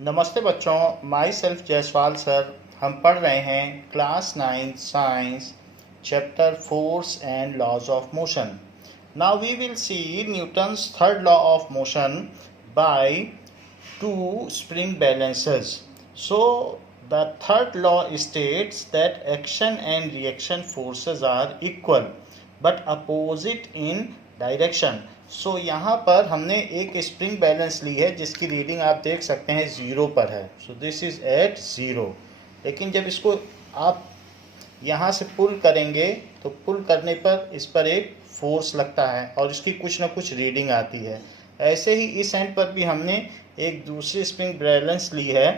नमस्ते बच्चों, my self Jaiswal sir. हम पढ़ रहे हैं class 9 science chapter force and laws of motion. Now we will see Newton's third law of motion by two spring balances. So the third law states that action and reaction forces are equal but opposite in direction. So यहाँ पर हमने एक spring balance ली है जिसकी reading आप देख सकते हैं 0 पर है। So this is at 0। लेकिन जब इसको आप यहाँ से पुल करेंगे तो पुल करने पर इस पर एक फोर्स लगता है और इसकी कुछ ना कुछ रीडिंग आती है। ऐसे ही इस एंड पर भी हमने एक दूसरी स्प्रिंग बैलेंस ली है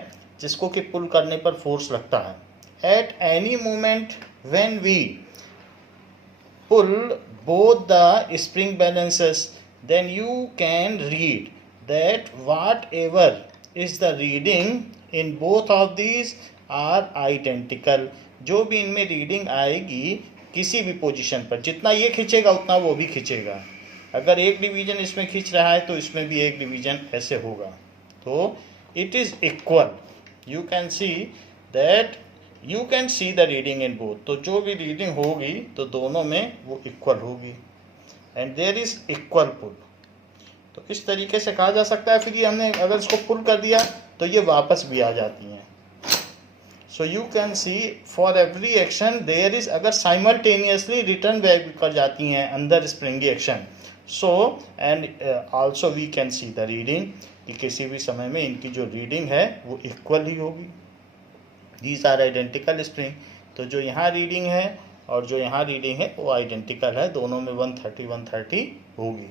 जिसको कि पुल करने पर फोर्स लगता है। At any moment when we pull both the spring balances, then you can read that whatever is the reading in both of these are identical. जो भी इनमें रीडिंग आएगी किसी भी पोजीशन पर, जितना ये खींचेगा उतना वो भी खींचेगा। अगर एक डिवीजन इसमें खींच रहा है तो इसमें भी एक डिवीजन ऐसे होगा, तो it is equal. You can see that you can see the reading in both. तो जो भी रीडिंग होगी तो दोनों में वो इक्वल होगी एंड देयर इज इक्वल पुल। तो इस तरीके से कहा जा सकता है। फिर ये हमने अगर इसको पुल कर दिया तो ये वापस भी आ जाती हैं। So you can see for every action there is, अगर साइमल्टेनियसली रिटर्न बैक कर जाती हैं अंदर springy action. So and also we can see the reading, कि किसी भी समय में इनकी जो रीडिंग है वो इक्वल ही होगी। These are identical spring। तो जो यहाँ रीडिंग है और जो यहाँ रीडिंग है वो आइडेंटिकल है, दोनों में 130 होगी।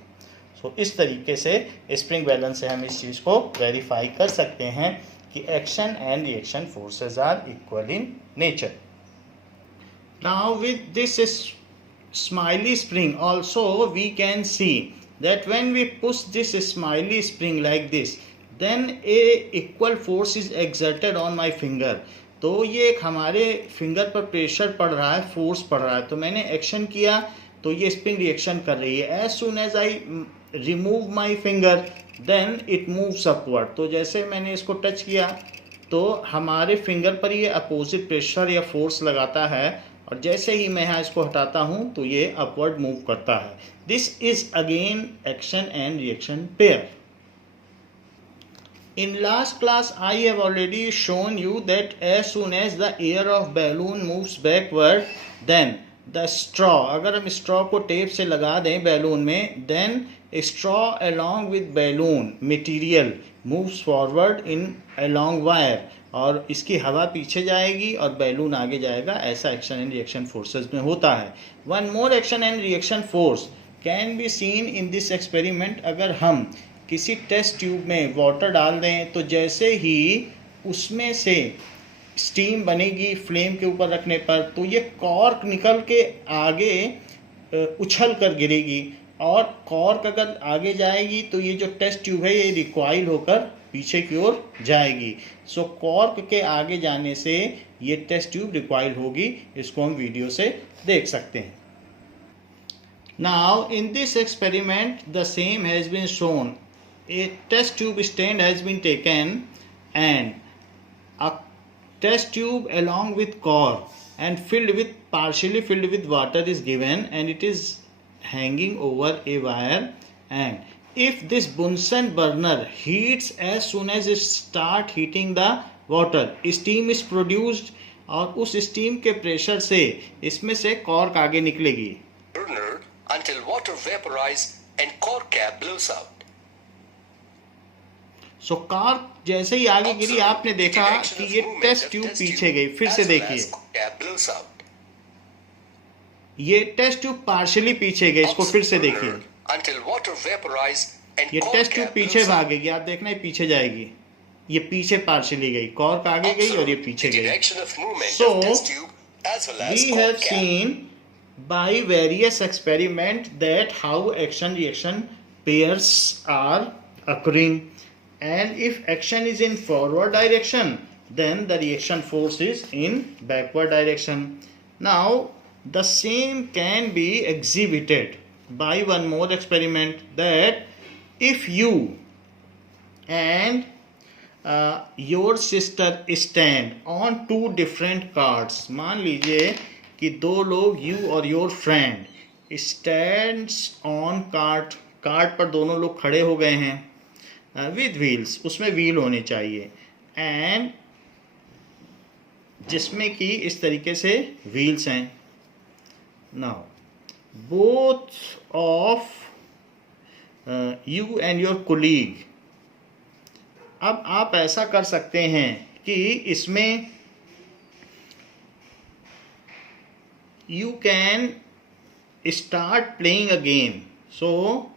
सो इस तरीके से स्प्रिंग बैलेंस से हम इस चीज़ को वेरीफाई कर सकते हैं कि action and reaction forces are equal in nature. Now with this smiley spring also we can see that when we push this smiley spring like this, then a equal force is exerted on my finger। तो ये एक हमारे finger पर pressure पड़ रहा है, force पड़ रहा है। तो मैंने एक्शन किया तो ये स्प्रिंग रिएक्शन कर रही है। As soon as I remove my finger then it moves upward. तो जैसे मैंने इसको टच किया तो हमारे फिंगर पर ये अपोजिट प्रेशर या फोर्स लगाता है, और जैसे ही मैं यहाँ इसको हटाता हूँ तो ये अपवर्ड मूव करता है। This is again action and reaction pair. In last class I have already shown you that as soon as the air of balloon moves backward, then the straw, अगर हम straw को tape से लगा दें balloon में, then straw along with balloon material moves forward in along wire, और इसकी हवा पीछे जाएगी और बैलून आगे जाएगा। ऐसा एक्शन एंड रिएक्शन फोर्सेस में होता है। One more action and reaction force can be seen in this experiment. अगर हम किसी टेस्ट ट्यूब में वाटर डाल दें तो जैसे ही उसमें से स्टीम बनेगी फ्लेम के ऊपर रखने पर, तो ये कॉर्क निकल के आगे उछल कर गिरेगी, और कॉर्क अगर आगे जाएगी तो ये जो टेस्ट ट्यूब है ये रिकॉइल होकर पीछे की ओर जाएगी। सो कॉर्क के आगे जाने से ये टेस्ट ट्यूब रिकॉइल होगी। इसको हम वीडियो से देख सकते हैं। Now in this experiment the same has been shown. A test tube stand has been taken and a test tube along with cork and partially filled with water is given, and it is hanging over a wire, and if this Bunsen burner heats as soon as it start heating the water, steam is produced, और उस steam के pressure से इसमें से cork आगे निकलेगी burner until water vaporize and cork cap blows out। So cork जैसे ही आगे गिरी आपने देखा कि ये टेस्ट ट्यूब पीछे गई। फिर से देखिए, ये टेस्ट ट्यूब पार्शियली पीछे गई। इसको फिर से देखिए, ये टेस्ट ट्यूब पीछे भागेगी। आप देखना ये पीछे जाएगी, ये पीछे पार्शियली गई, कॉर्क आगे गई और ये पीछे गई। So we have seen by various experiment that how action reaction pairs are occurring, and if action is in forward direction then the reaction force is in backward direction. Now the same can be exhibited by one more experiment, that if you and your sister stand on 2 different cards. मान लीजिए कि दो लोग, you और your friend, stands on card, card पर दोनों लोग खड़े हो गए हैं विद व्हील्स, उसमें व्हील होने चाहिए, एंड जिसमें कि इस तरीके से व्हील्स हैं. Now both of you and your colleague. अब आप ऐसा कर सकते हैं कि इसमें you can start playing a game. So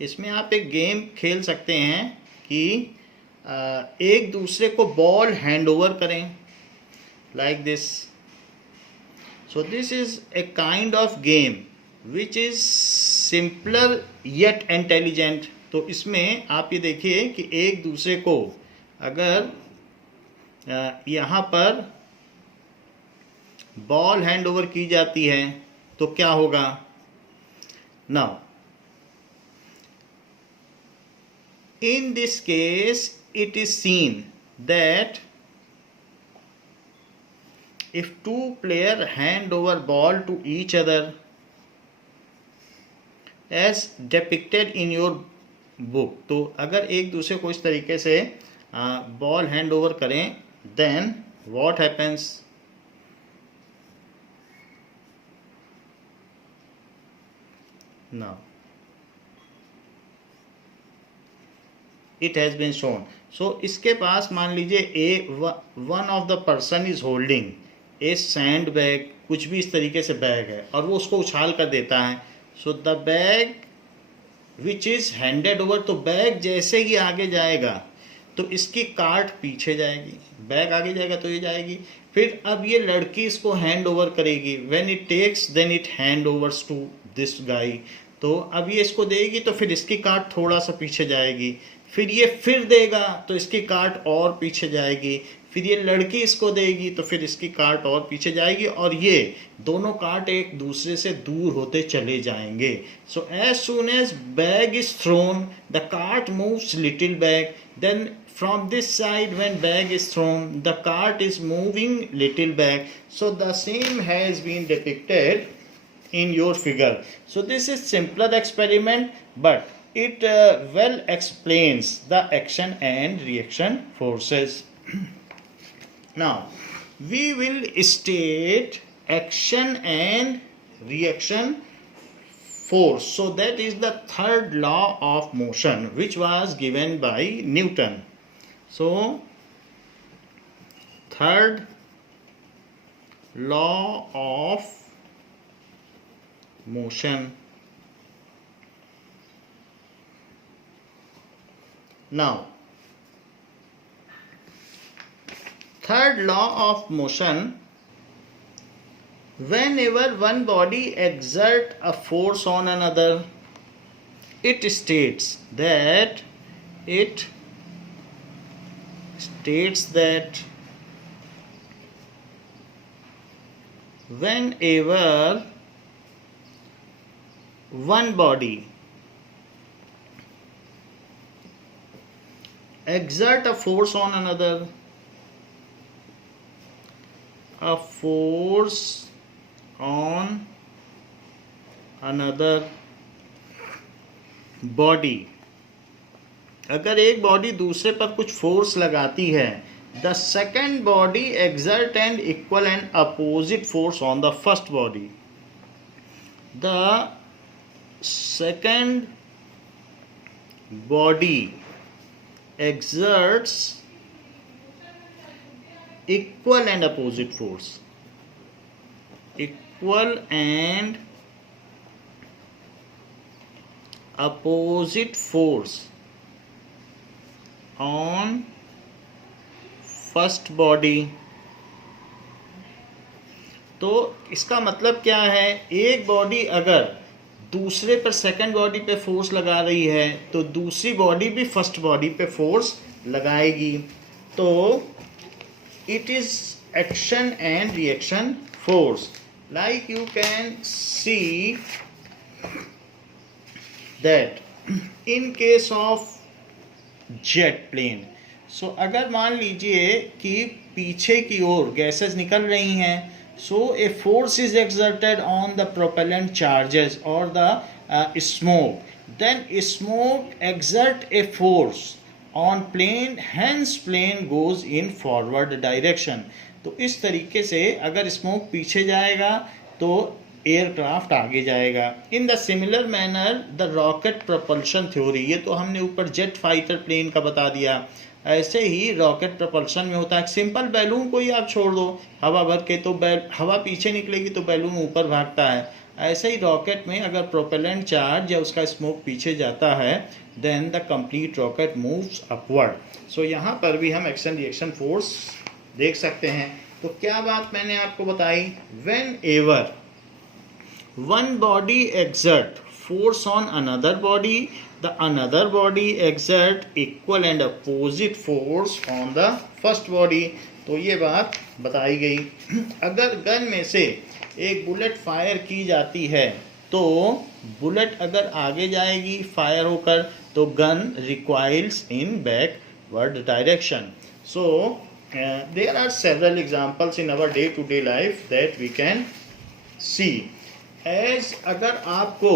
इसमें आप एक गेम खेल सकते हैं कि एक दूसरे को बॉल हैंड ओवर करें, like this. So this is a kind of game which is simpler yet intelligent. तो इसमें आप ये देखिए कि एक दूसरे को अगर यहाँ पर बॉल हैंड ओवर की जाती है तो क्या होगा. Now in this case it is seen that if two players hand over ball to each other as depicted in your book, तो अगर एक दूसरे को इस तरीके से बॉल हैंड ओवर करें, then what happens. Now it has been shown. So इसके पास मान लीजिए one of the person is holding a sand bag, कुछ भी इस तरीके से बैग है और वो उसको उछाल कर देता है. So the bag which is handed over, तो बैग जैसे ही आगे जाएगा तो इसकी कार्ट पीछे जाएगी, बैग आगे जाएगा तो ये जाएगी. फिर अब ये लड़की इसको हैंड ओवर करेगी. when it takes then it hand overs to this guy. तो अब ये इसको देगी तो फिर इसकी कार्ट थोड़ा सा पीछे जाएगी, फिर ये फिर देगा तो इसकी कार्ट और पीछे जाएगी, फिर ये लड़की इसको देगी तो फिर इसकी कार्ट और पीछे जाएगी, और ये दोनों कार्ट एक दूसरे से दूर होते चले जाएंगे. So as soon as bag is thrown the cart moves little bag, then from this side when bag is thrown the cart is moving little back. So the same has been depicted in your figure. So this is simpler experiment, but it well explains the action and reaction forces. Now we will state action and reaction force. So that is the third law of motion which was given by Newton. So third law of motion. Now third law of motion, whenever one body exerts a force on another, it states that whenever one body exert a force on another, a force on another body, अगर एक body दूसरे पर कुछ force लगाती है, the second body exert and equal and opposite force on the first body. The second body exerts equal and opposite force, equal and opposite force on first body. तो इसका मतलब क्या है, एक बॉडी अगर दूसरे पर सेकंड बॉडी पे फोर्स लगा रही है तो दूसरी बॉडी भी फर्स्ट बॉडी पे फोर्स लगाएगी. तो it is action and reaction force. Like you can see that in case of jet plane, सो अगर मान लीजिए कि पीछे की ओर गैसेस निकल रही हैं, so a force is exerted on the propellant charges और the smoke, then smoke exert a force on plane, hence plane goes in forward direction. तो इस तरीके से अगर स्मोक पीछे जाएगा तो एयरक्राफ्ट आगे जाएगा। In the similar manner the rocket propulsion theory, ये तो हमने ऊपर जेट फाइटर प्लेन का बता दिया, ऐसे ही रॉकेट प्रोपल्शन में होता है। सिंपल बैलून को ही आप छोड़ दो हवा भर के, तो हवा पीछे निकलेगी तो बैलून ऊपर भागता है। ऐसे ही रॉकेट में अगर प्रोपेलेंट चार्ज या उसका स्मोक पीछे जाता है, then the complete rocket moves upward. So यहाँ पर भी हम एक्शन रिएक्शन फोर्स देख सकते हैं। तो क्या बात मैंने आपको बताई, when ever one body exert force on another body, the another body exert equal and opposite force on the first body। तो ये बात बताई गई। अगर गन में से एक बुलेट फायर की जाती है तो बुलेट अगर आगे जाएगी फायर होकर तो gun recoils in backward direction. So there are several examples in our day to day life that we can see as अगर आपको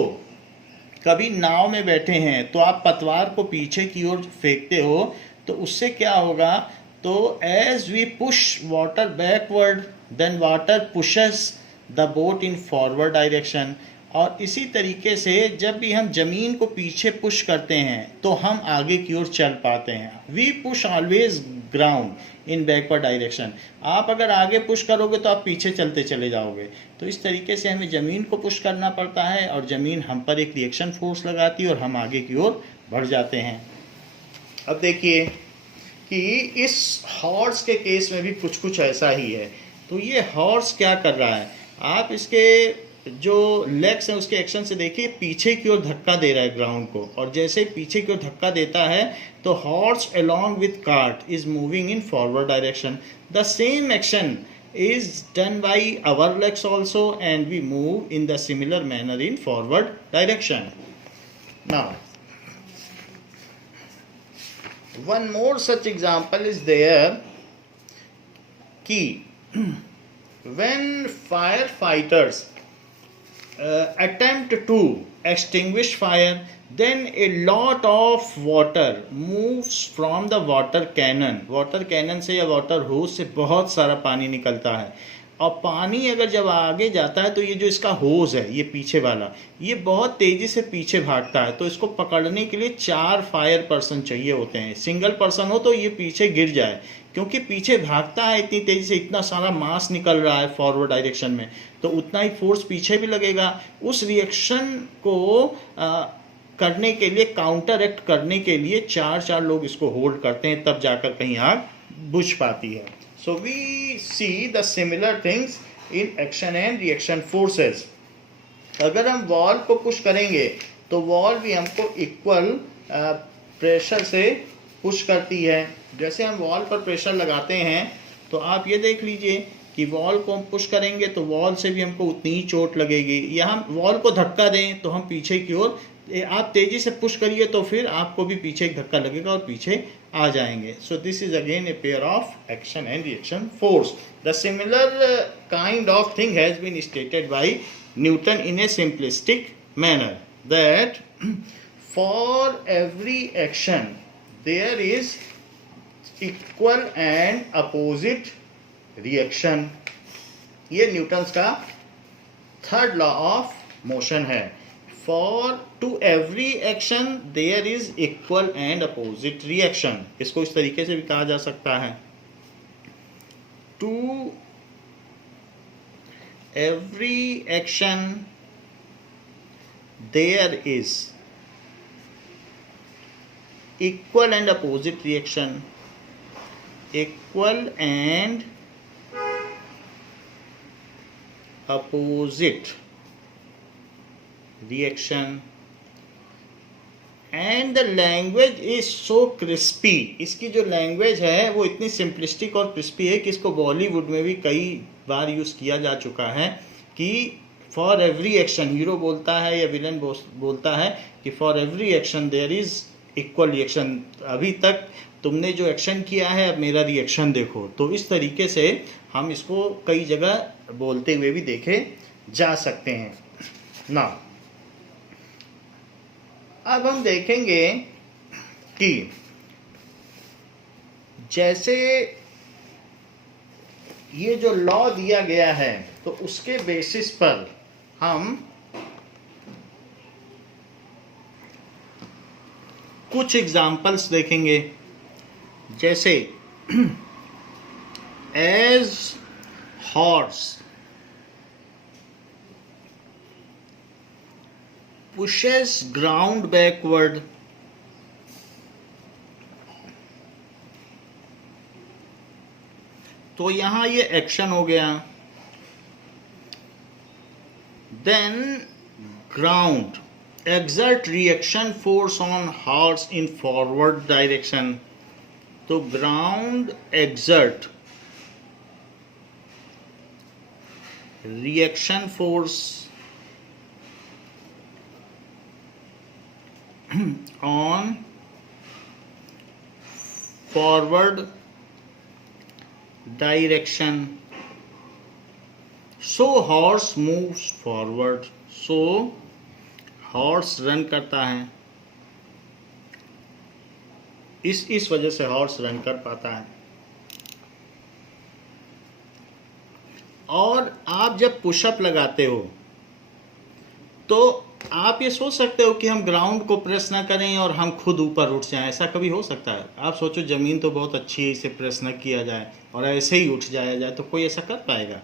कभी नाव में बैठे हैं तो आप पतवार को पीछे की ओर फेंकते हो तो उससे क्या होगा, तो as we push water backward then water pushes the boat in forward direction. और इसी तरीके से जब भी हम ज़मीन को पीछे पुश करते हैं तो हम आगे की ओर चल पाते हैं। We push always ground in backward direction. आप अगर आगे पुश करोगे तो आप पीछे चलते चले जाओगे। तो इस तरीके से हमें ज़मीन को पुश करना पड़ता है और ज़मीन हम पर एक रिएक्शन फोर्स लगाती है और हम आगे की ओर बढ़ जाते हैं। अब देखिए कि इस हॉर्स के केस में भी कुछ कुछ ऐसा ही है। तो ये हॉर्स क्या कर रहा है, आप इसके जो लेग्स हैं उसके एक्शन से देखिए, पीछे की ओर धक्का दे रहा है ग्राउंड को, और जैसे पीछे की ओर धक्का देता है तो horse along with cart is moving in forward direction. The same action is done by our legs also and we move in the similar manner in forward direction. Now one more such example is there कि when firefighters attempt to extinguish fire, then a lot of water moves from the water cannon। Water cannon से या water होज से बहुत सारा पानी निकलता है, और पानी अगर जब आगे जाता है तो ये जो इसका होज है ये पीछे वाला, ये बहुत तेज़ी से पीछे भागता है। तो इसको पकड़ने के लिए 4 फायर पर्सन चाहिए होते हैं। सिंगल पर्सन हो तो ये पीछे गिर जाए, क्योंकि पीछे भागता है इतनी तेज़ी से, इतना सारा मास निकल रहा है फॉरवर्ड डायरेक्शन में, तो उतना ही फोर्स पीछे भी लगेगा। उस रिएक्शन को करने के लिए, काउंटर एक्ट करने के लिए 4 लोग इसको होल्ड करते हैं, तब जाकर कहीं आग बुझ पाती है। So we see the similar things in action and reaction forces. अगर हम वॉल को पुश करेंगे तो वॉल भी हमको इक्वल प्रेशर से पुश करती है। जैसे हम वॉल पर प्रेशर लगाते हैं तो आप ये देख लीजिए कि वॉल को हम पुश करेंगे तो वॉल से भी हमको उतनी ही चोट लगेगी, या हम वॉल को धक्का दें तो हम पीछे की ओर, आप तेज़ी से पुश करिए तो फिर आपको भी पीछे एक धक्का लगेगा और पीछे आ जाएंगे। So this is again a pair of action and reaction force. The similar kind of thing has been stated by Newton in a simplistic manner that for every action there is equal and opposite reaction. ये Newton's का third law of motion है। For to every action there is equal and opposite reaction. इसको इस तरीके से भी कहा जा सकता है, to every action there is equal and opposite reaction, equal and opposite reaction and the language is so crispy। इसकी जो लैंग्वेज है वो इतनी सिंपलिस्टिक और क्रिस्पी है कि इसको बॉलीवुड में भी कई बार यूज़ किया जा चुका है कि फॉर एवरी एक्शन, हीरो बोलता है या विलन बोलता है कि for every action there is equal reaction. अभी तक तुमने जो एक्शन किया है अब मेरा रिएक्शन देखो। तो इस तरीके से हम इसको कई जगह बोलते हुए भी देखे जा सकते हैं ना। अब हम देखेंगे कि जैसे ये जो लॉ दिया गया है तो उसके बेसिस पर हम कुछ एग्जाम्पल्स देखेंगे। जैसे as horse pushes ground backward, तो यहां ये एक्शन हो गया। Then ground exert reaction force on horse in forward direction, तो ground exert reaction force on forward direction, so horse moves forward, so horse run करता है, इस वजह से हॉर्स रन कर पाता है। और आप जब पुशअप लगाते हो तो आप ये सोच सकते हो कि हम ग्राउंड को प्रेस ना करें और हम खुद ऊपर उठ जाएं, ऐसा कभी हो सकता है? आप सोचो ज़मीन तो बहुत अच्छी है, इसे प्रेस न किया जाए और ऐसे ही उठ जाया जाए, तो कोई ऐसा कर पाएगा?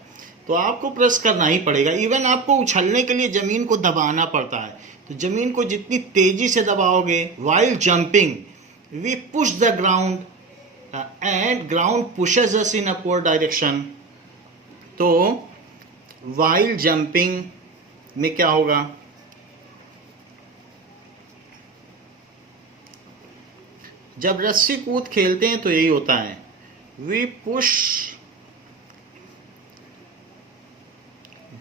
तो आपको प्रेस करना ही पड़ेगा। इवन आपको उछलने के लिए ज़मीन को दबाना पड़ता है। तो ज़मीन को जितनी तेज़ी से दबाओगे, while jumping we push the ground and ground pushes us in upward direction. तो वाइल जंपिंग में क्या होगा? जब रस्सी कूद खेलते हैं तो यही होता है, वी पुश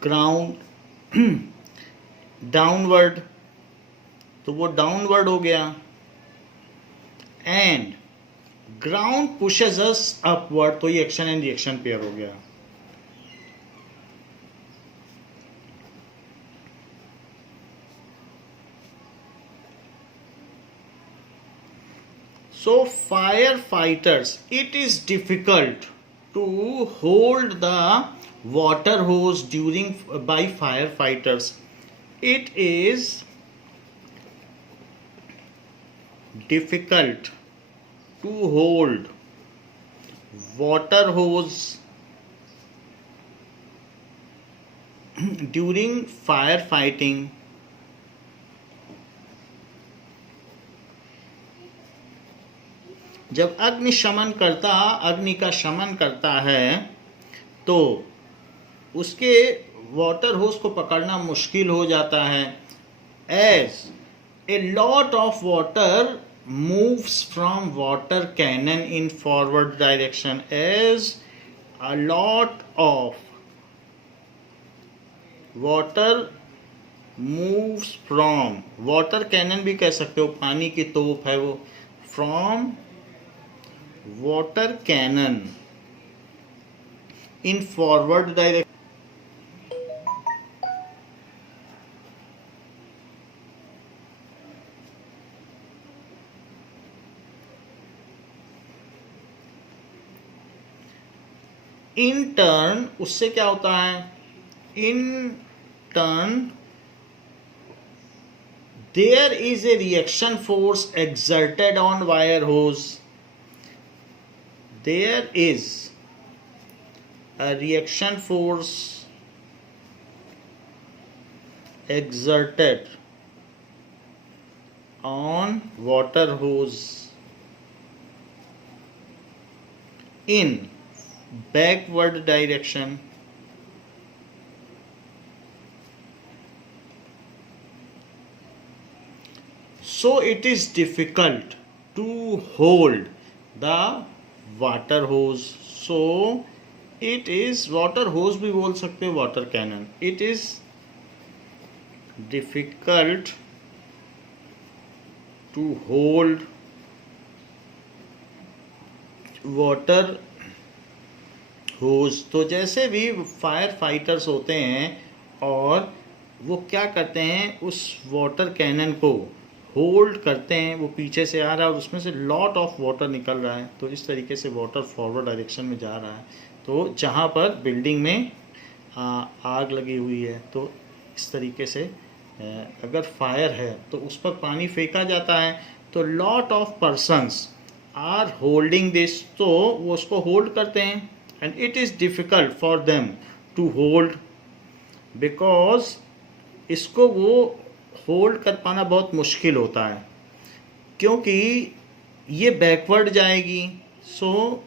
ग्राउंड डाउनवर्ड, तो वो डाउनवर्ड हो गया, and ground pushes us upward, तो ये एक्शन एंड रिएक्शन पेयर हो गया। So firefighters, it is difficult to hold the water hose during by firefighters. It is difficult to hold water hose during firefighting जब अग्नि का शमन करता है तो उसके वाटर होस को पकड़ना मुश्किल हो जाता है। As a lot of water moves from water cannon in forward direction, as a lot of water moves from, water cannon भी कह सकते हो, पानी की तोप है वो, from water cannon in forward direction, in turn उससे क्या होता है? in turn there is a reaction force exerted on wire hose, there is a reaction force exerted on water hose in backward direction, so it is difficult to hold the water hose. So it is, water hose भी बोल सकते हो, water cannon, it is difficult to hold water hose, तो जैसे भी fire fighters होते हैं और वो क्या करते हैं, उस वाटर कैनन को होल्ड करते हैं, वो पीछे से आ रहा है और उसमें से लॉट ऑफ वाटर निकल रहा है, तो इस तरीके से वाटर फॉरवर्ड डायरेक्शन में जा रहा है। तो जहाँ पर बिल्डिंग में आग लगी हुई है, तो इस तरीके से अगर फायर है तो उस पर पानी फेंका जाता है, तो lot of persons are holding this, तो वो उसको होल्ड करते हैं, and it is difficult for them to hold, because इसको वो होल्ड कर पाना बहुत मुश्किल होता है, क्योंकि ये बैकवर्ड जाएगी। So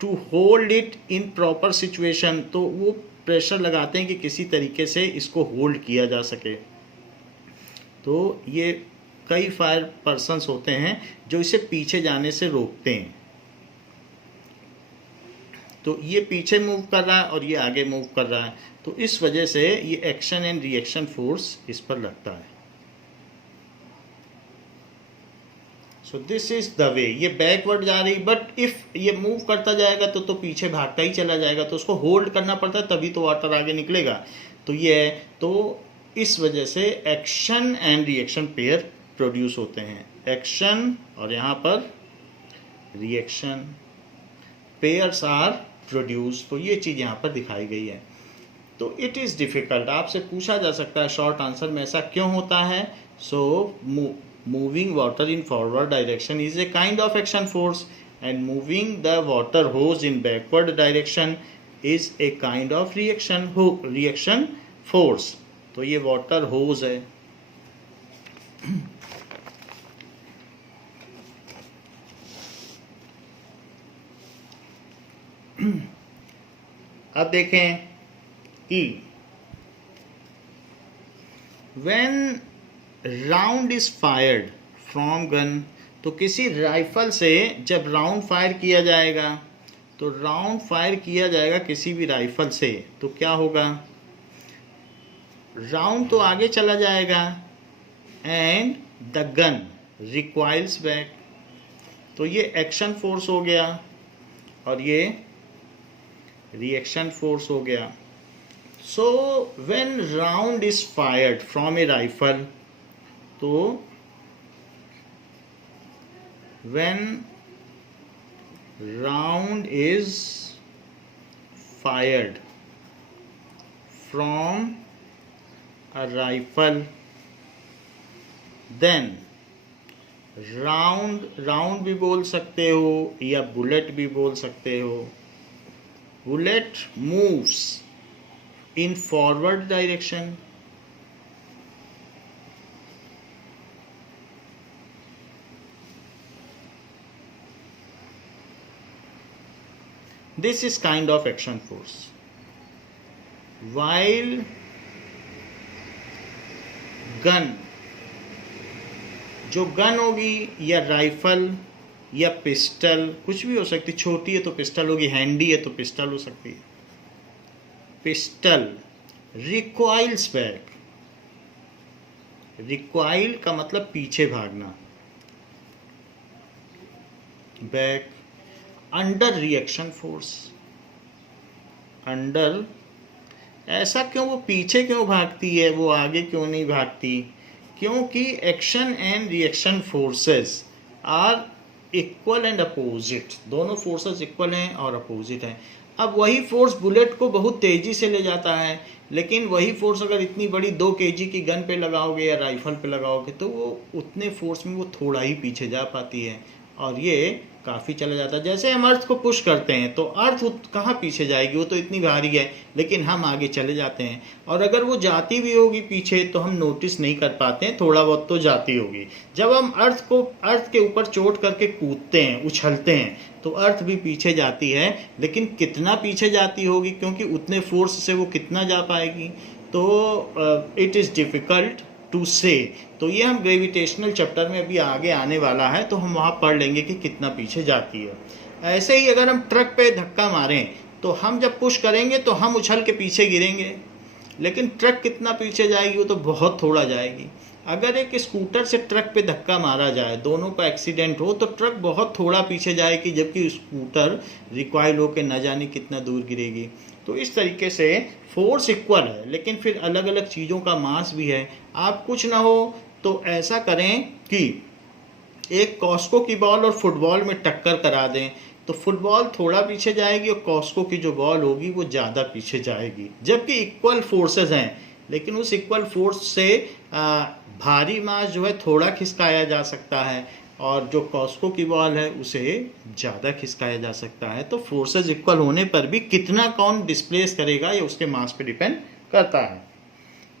to hold it in proper situation, तो वो प्रेशर लगाते हैं कि किसी तरीके से इसको होल्ड किया जा सके। तो ये कई फायर पर्सन्स होते हैं जो इसे पीछे जाने से रोकते हैं। तो ये पीछे मूव कर रहा है और ये आगे मूव कर रहा है, तो इस वजह से ये एक्शन एंड रिएक्शन फोर्स इस पर लगता है। So this is the way, ये बैकवर्ड जा रही, बट इफ ये मूव करता जाएगा तो पीछे भागता ही चला जाएगा, तो उसको होल्ड करना पड़ता है, तभी तो वाटर आगे निकलेगा। तो ये है, तो इस वजह से action and reaction pair produce होते हैं, एक्शन और यहाँ पर रिएक्शन पेयर्स आर प्रोड्यूस। तो ये चीज़ यहाँ पर दिखाई गई है। तो इट इज़ डिफ़िकल्ट, आपसे पूछा जा सकता है शॉर्ट आंसर में ऐसा क्यों होता है। So moving water in forward direction is a kind of action force, and moving the water hose in backward direction is a kind of reaction force. तो ये वाटर होज है। अब देखें कि when round is fired from gun, तो किसी rifle से जब राउंड फायर किया जाएगा, तो राउंड फायर किया जाएगा किसी भी राइफल से, तो क्या होगा, राउंड तो आगे चला जाएगा एंड द गन रिक्वाइल्स बैक। तो ये एक्शन फोर्स हो गया और ये रिएक्शन फोर्स हो गया। So when round is fired from a rifle, तो when round is fired from a rifle, then round भी बोल सकते हो या बुलेट भी बोल सकते हो, bullet moves in forward direction. This is kind of action force. While gun, जो गन होगी या राइफल या पिस्टल, कुछ भी हो सकती, छोटी है तो पिस्टल होगी, हैंडी है तो पिस्टल हो सकती है। पिस्टल रिक्वाइल्स बैक, रिक्वाइल का मतलब पीछे भागना, back under reaction force. Under, ऐसा क्यों, वो पीछे क्यों भागती है, वो आगे क्यों नहीं भागती, क्योंकि action and reaction forces are equal and opposite, दोनों फोर्सेस इक्वल हैं और अपोजिट हैं। अब वही फोर्स बुलेट को बहुत तेज़ी से ले जाता है, लेकिन वही फोर्स अगर इतनी बड़ी 2 kg की गन पे लगाओगे या राइफल पे लगाओगे, तो वो उतने फोर्स में वो थोड़ा ही पीछे जा पाती है और ये काफ़ी चला जाता है। जैसे हम अर्थ को पुश करते हैं तो अर्थ कहाँ पीछे जाएगी, वो तो इतनी भारी है, लेकिन हम आगे चले जाते हैं। और अगर वो जाती भी होगी पीछे तो हम नोटिस नहीं कर पाते हैं, थोड़ा बहुत तो जाती होगी। जब हम अर्थ के ऊपर चोट करके कूदते हैं, उछलते हैं, तो अर्थ भी पीछे जाती है, लेकिन कितना पीछे जाती होगी, क्योंकि उतने फोर्स से वो कितना जा पाएगी। तो इट इज़ डिफ़िकल्ट टू से। तो ये हम ग्रेविटेशनल चैप्टर में अभी आगे आने वाला है, तो हम वहाँ पढ़ लेंगे कि कितना पीछे जाती है। ऐसे ही अगर हम ट्रक पे धक्का मारें तो हम जब पुश करेंगे तो हम उछल के पीछे गिरेंगे, लेकिन ट्रक कितना पीछे जाएगी, वो तो बहुत थोड़ा जाएगी। अगर एक स्कूटर से ट्रक पे धक्का मारा जाए, दोनों का एक्सीडेंट हो, तो ट्रक बहुत थोड़ा पीछे जाएगी, जबकि स्कूटर रिकॉइल होकर न जाने कितना दूर गिरेगी। तो इस तरीके से फोर्स इक्वल है, लेकिन फिर अलग अलग चीज़ों का मास भी है। आप कुछ ना हो तो ऐसा करें कि एक कॉस्को की बॉल और फुटबॉल में टक्कर करा दें, तो फुटबॉल थोड़ा पीछे जाएगी और कॉस्को की जो बॉल होगी वो ज़्यादा पीछे जाएगी, जबकि इक्वल फोर्सेस हैं। लेकिन उस इक्वल फोर्स से भारी मास जो है थोड़ा खिसकाया जा सकता है, और जो कॉस्को की बॉल है उसे ज़्यादा खिसकाया जा सकता है। तो फोर्सेस इक्वल होने पर भी कितना कौन डिस्प्लेस करेगा ये उसके मास पे डिपेंड करता है।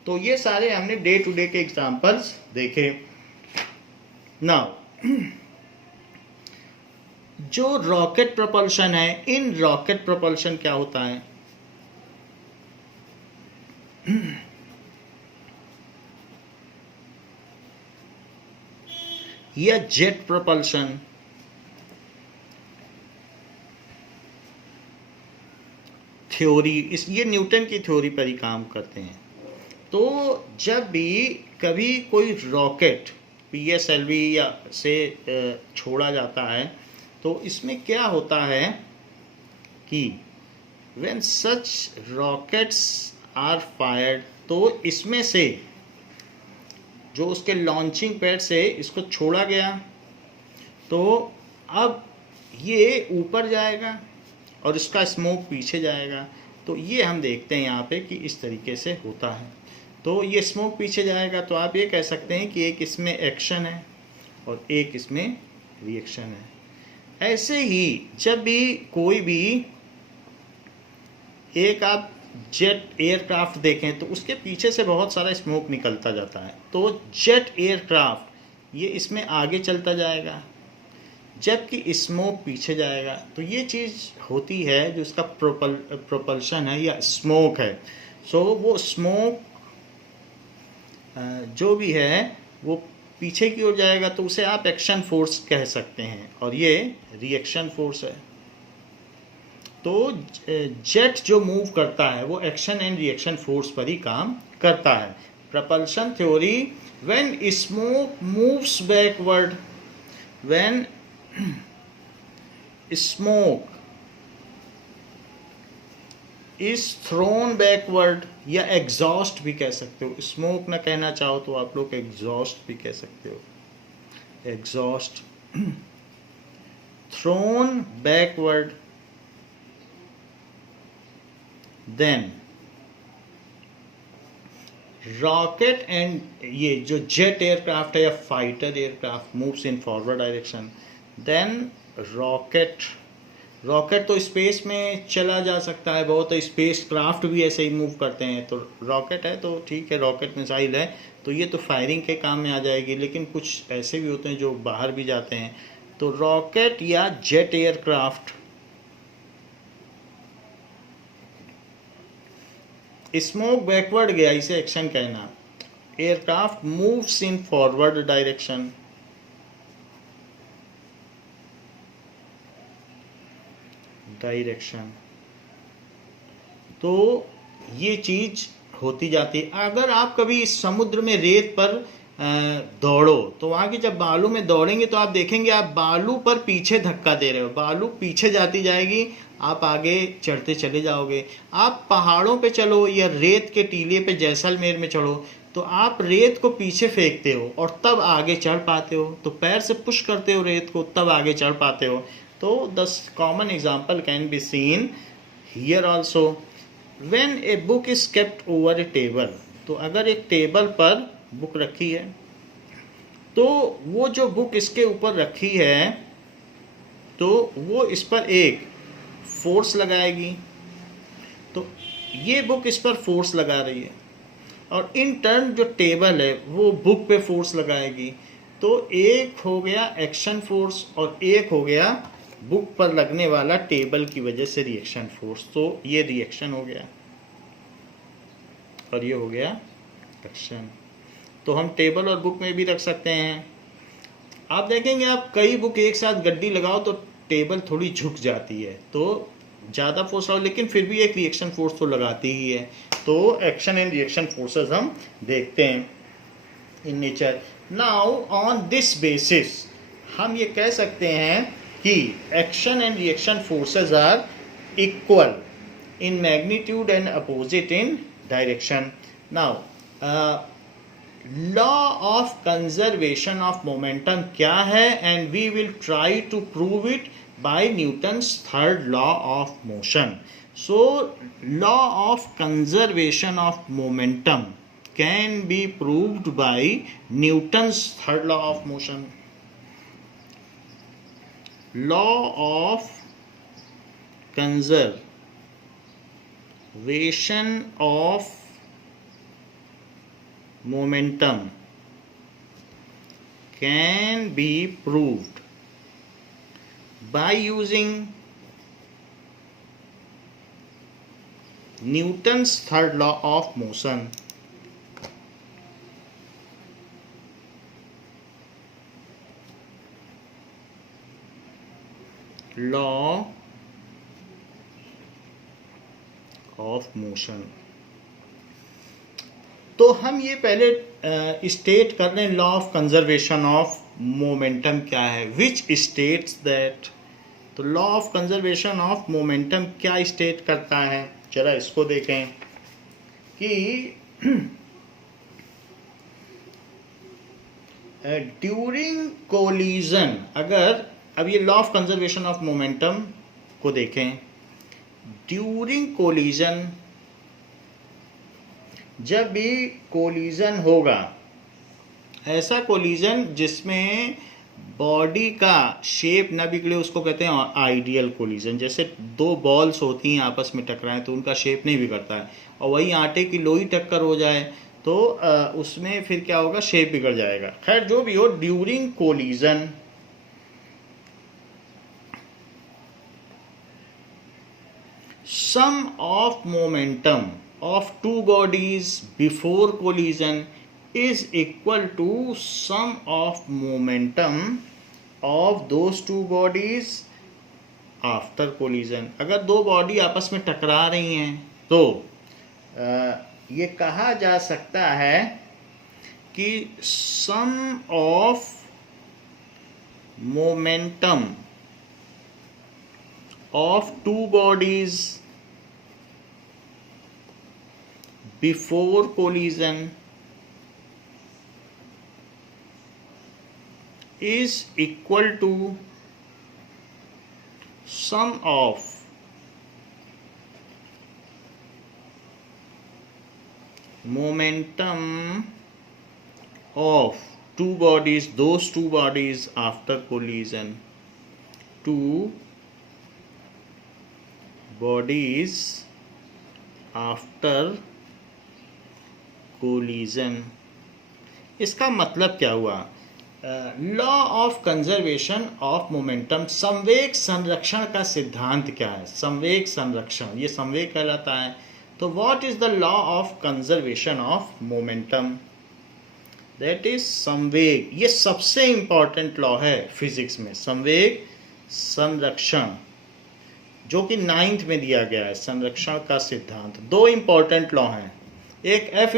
तो ये सारे हमने डे टू डे के एग्जांपल्स देखे। नाउ जो रॉकेट प्रोपल्शन है, इन रॉकेट प्रोपल्शन क्या होता है? या जेट प्रोपल्शन, थ्योरी, ये न्यूटन की थ्योरी पर ही काम करते हैं। तो जब भी कभी कोई रॉकेट PSLV या से छोड़ा जाता है, तो इसमें क्या होता है कि when such rockets are fired, तो इसमें से जो उसके लॉन्चिंग पैड से इसको छोड़ा गया, तो अब ये ऊपर जाएगा और इसका स्मोक पीछे जाएगा। तो ये हम देखते हैं यहाँ पे कि इस तरीके से होता है। तो ये स्मोक पीछे जाएगा, तो आप ये कह सकते हैं कि एक इसमें एक्शन है और एक इसमें रिएक्शन है। ऐसे ही जब भी कोई भी एक आप जेट एयरक्राफ्ट देखें, तो उसके पीछे से बहुत सारा स्मोक निकलता जाता है। तो जेट एयरक्राफ्ट ये इसमें आगे चलता जाएगा, जबकि स्मोक पीछे जाएगा। तो ये चीज़ होती है जो इसका प्रोपल्शन है या स्मोक है। सो वो स्मोक जो भी है वो पीछे की ओर जाएगा, तो उसे आप एक्शन फोर्स कह सकते हैं, और ये रिएक्शन फोर्स है। तो जेट जो मूव करता है वो एक्शन एंड रिएक्शन फोर्स पर ही काम करता है। propulsion theory, when smoke moves backward, when smoke is thrown backward, या एग्जॉस्ट भी कह सकते हो, स्मोक ना कहना चाहो तो आप लोग एग्जॉस्ट भी कह सकते हो, exhaust thrown backward, then rocket and ये जो जेट एयरक्राफ्ट है या fighter aircraft moves in forward direction, then rocket तो स्पेस में चला जा सकता है, बहुत स्पेस क्राफ्ट भी ऐसे ही मूव करते हैं। तो रॉकेट है तो ठीक है, रॉकेट मिसाइल है तो ये तो फायरिंग के काम में आ जाएगी, लेकिन कुछ ऐसे भी होते हैं जो बाहर भी जाते हैं। तो रॉकेट या जेट एयरक्राफ्ट स्मोक बैकवर्ड गया, इसे एक्शन कहना। Aircraft moves in forward direction, तो ये चीज होती जाती है। अगर आप कभी समुद्र में रेत पर दौड़ो, तो वहाँ की जब बालू में दौड़ेंगे तो आप देखेंगे आप बालू पर पीछे धक्का दे रहे हो, बालू पीछे जाती जाएगी, आप आगे चढ़ते चले जाओगे। आप पहाड़ों पे चलो या रेत के टीले पे जैसलमेर में चढ़ो, तो आप रेत को पीछे फेंकते हो और तब आगे चढ़ पाते हो, तो पैर से पुश करते हो रेत को, तब आगे चढ़ पाते हो। तो the common example can be seen here also. When a book is kept over A table, तो अगर एक टेबल पर बुक रखी है, तो वो जो बुक इसके ऊपर रखी है, तो वो इस पर एक फोर्स लगाएगी, तो ये बुक इस पर फोर्स लगा रही है, और इन टर्न जो टेबल है वो बुक पे फोर्स लगाएगी। तो एक हो गया एक्शन फोर्स और एक हो गया बुक पर लगने वाला टेबल की वजह से रिएक्शन फोर्स। तो ये रिएक्शन हो गया और ये हो गया एक्शन। तो हम टेबल और बुक में भी रख सकते हैं। आप देखेंगे आप कई बुक एक साथ गड्डी लगाओ तो टेबल थोड़ी झुक जाती है, तो ज़्यादा फोर्स आओ, लेकिन फिर भी एक रिएक्शन फोर्स तो लगाती ही है। तो एक्शन एंड रिएक्शन फोर्सेस हम देखते हैं। in nature. Now on this basis हम ये कह सकते हैं कि action and reaction forces are equal in magnitude and opposite in direction. Now law of conservation of momentum क्या है, and we will try to prove it by Newton's third law of motion. So law of conservation of momentum can be proved by Newton's third law of motion. Law of conservation of momentum can be proved by using Newton's third law of motion. Law of motion. तो हम ये पहले state कर लें law of conservation of momentum क्या है, which states that. तो law of conservation of momentum क्या स्टेट करता है, जरा इसको देखें कि ड्यूरिंग कोलिजन, अगर अब ये law of conservation of momentum को देखें, ड्यूरिंग कोलिजन जब भी कोलिजन होगा, ऐसा कोलिजन जिसमें बॉडी का शेप ना बिगड़े उसको कहते हैं आइडियल कोलिजन. जैसे दो बॉल्स होती हैं आपस में टकराएं तो उनका शेप नहीं बिगड़ता है, और वही आटे की लोई टक्कर हो जाए तो उसमें फिर क्या होगा, शेप बिगड़ जाएगा. खैर जो भी हो, during collision sum of momentum of two bodies before collision is equal to sum of momentum of those two bodies after collision. अगर दो बॉडी आपस में टकरा रही हैं तो ये कहा जा सकता है कि sum of momentum of two bodies before collision is equal to sum of momentum of two bodies, those two bodies after collision. Two bodies after collision. इसका मतलब क्या हुआ, law of conservation of momentum, संवेग संरक्षण का सिद्धांत क्या है, संवेग संरक्षण, ये संवेग कहलाता है. तो what is the law of conservation of momentum, that is संवेग. ये सबसे इंपॉर्टेंट लॉ है फिजिक्स में, संवेग संरक्षण, जो कि 9th में दिया गया है. संरक्षण का सिद्धांत, दो इंपॉर्टेंट लॉ हैं, एक F =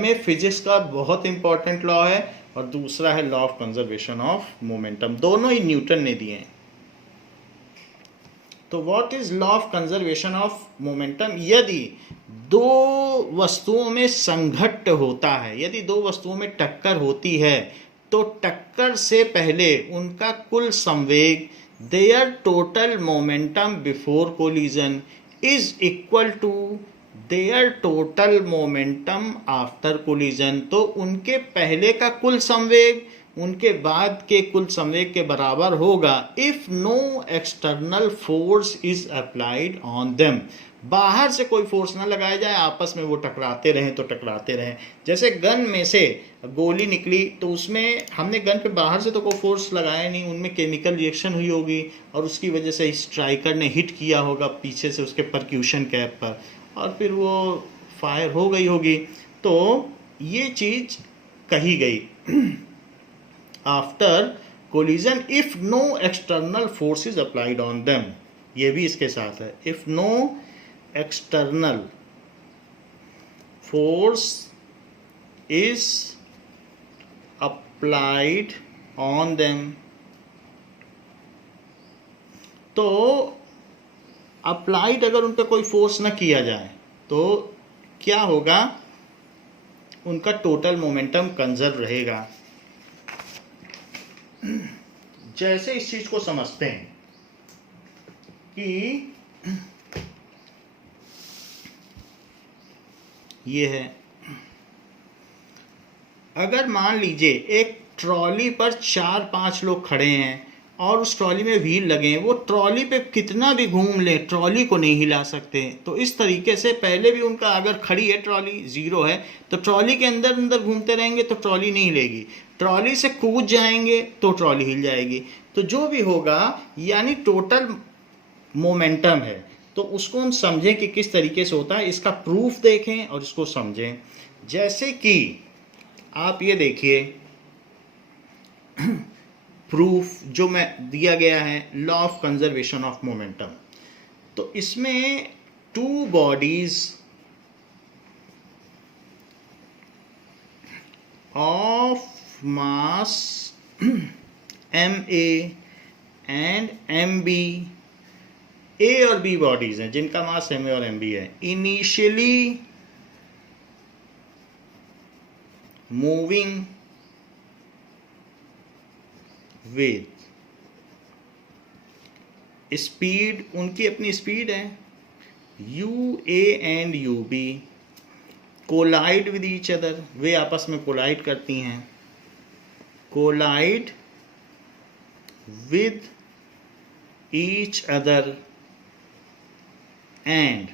ma फिजिक्स का बहुत इंपॉर्टेंट लॉ है, और दूसरा है law of conservation of momentum. दोनों ही न्यूटन ने दिए हैं. तो what is law of conservation of momentum, यदि दो वस्तुओं में संघट्ट होता है, यदि दो वस्तुओं में टक्कर होती है तो टक्कर से पहले उनका कुल संवेग, their total momentum before collision is equal to their total momentum after collision. तो उनके पहले का कुल संवेग उनके बाद के कुल संवेग के बराबर होगा if no external force is applied on them. बाहर से कोई फोर्स ना लगाया जाए, आपस में वो टकराते रहें तो टकराते रहें. जैसे गन में से गोली निकली तो उसमें हमने गन पे बाहर से तो कोई फोर्स लगाया नहीं, उनमें केमिकल रिएक्शन हुई होगी और उसकी वजह से स्ट्राइकर ने हिट किया होगा पीछे से उसके परक्यूशन कैप पर, और फिर वो फायर हो गई होगी. तो ये चीज़ कही गई after collision if no external force is applied on them. ये भी इसके साथ है, if no external force is applied on them. तो अप्लाइड अगर उन पर कोई फोर्स न किया जाए तो क्या होगा, उनका टोटल मोमेंटम कंजर्व रहेगा। जैसे इस चीज को समझते हैं कि ये है, अगर मान लीजिए एक ट्रॉली पर 4-5 लोग खड़े हैं और उस ट्रॉली में व्हील लगे हैं, वो ट्रॉली पे कितना भी घूम ले ट्रॉली को नहीं हिला सकते। तो इस तरीके से पहले भी उनका, अगर खड़ी है ट्रॉली, जीरो है, तो ट्रॉली के अंदर अंदर घूमते रहेंगे तो ट्रॉली नहीं हिलेगी। ट्रॉली से कूद जाएंगे तो ट्रॉली हिल जाएगी। तो जो भी होगा यानी टोटल मोमेंटम है। तो उसको हम समझें कि किस तरीके से होता है, इसका प्रूफ देखें और इसको समझें। जैसे कि आप ये देखिए प्रूफ जो मैं दिया गया है, law of conservation of momentum. तो इसमें 2 bodies of mass MA and MB, A और B बॉडीज हैं जिनका मास MA और MB है, इनिशियली मूविंग विद स्पीड, उनकी अपनी स्पीड है, UA and UB collide with each other, वे आपस में कोलाइड करती हैं, collide with each other and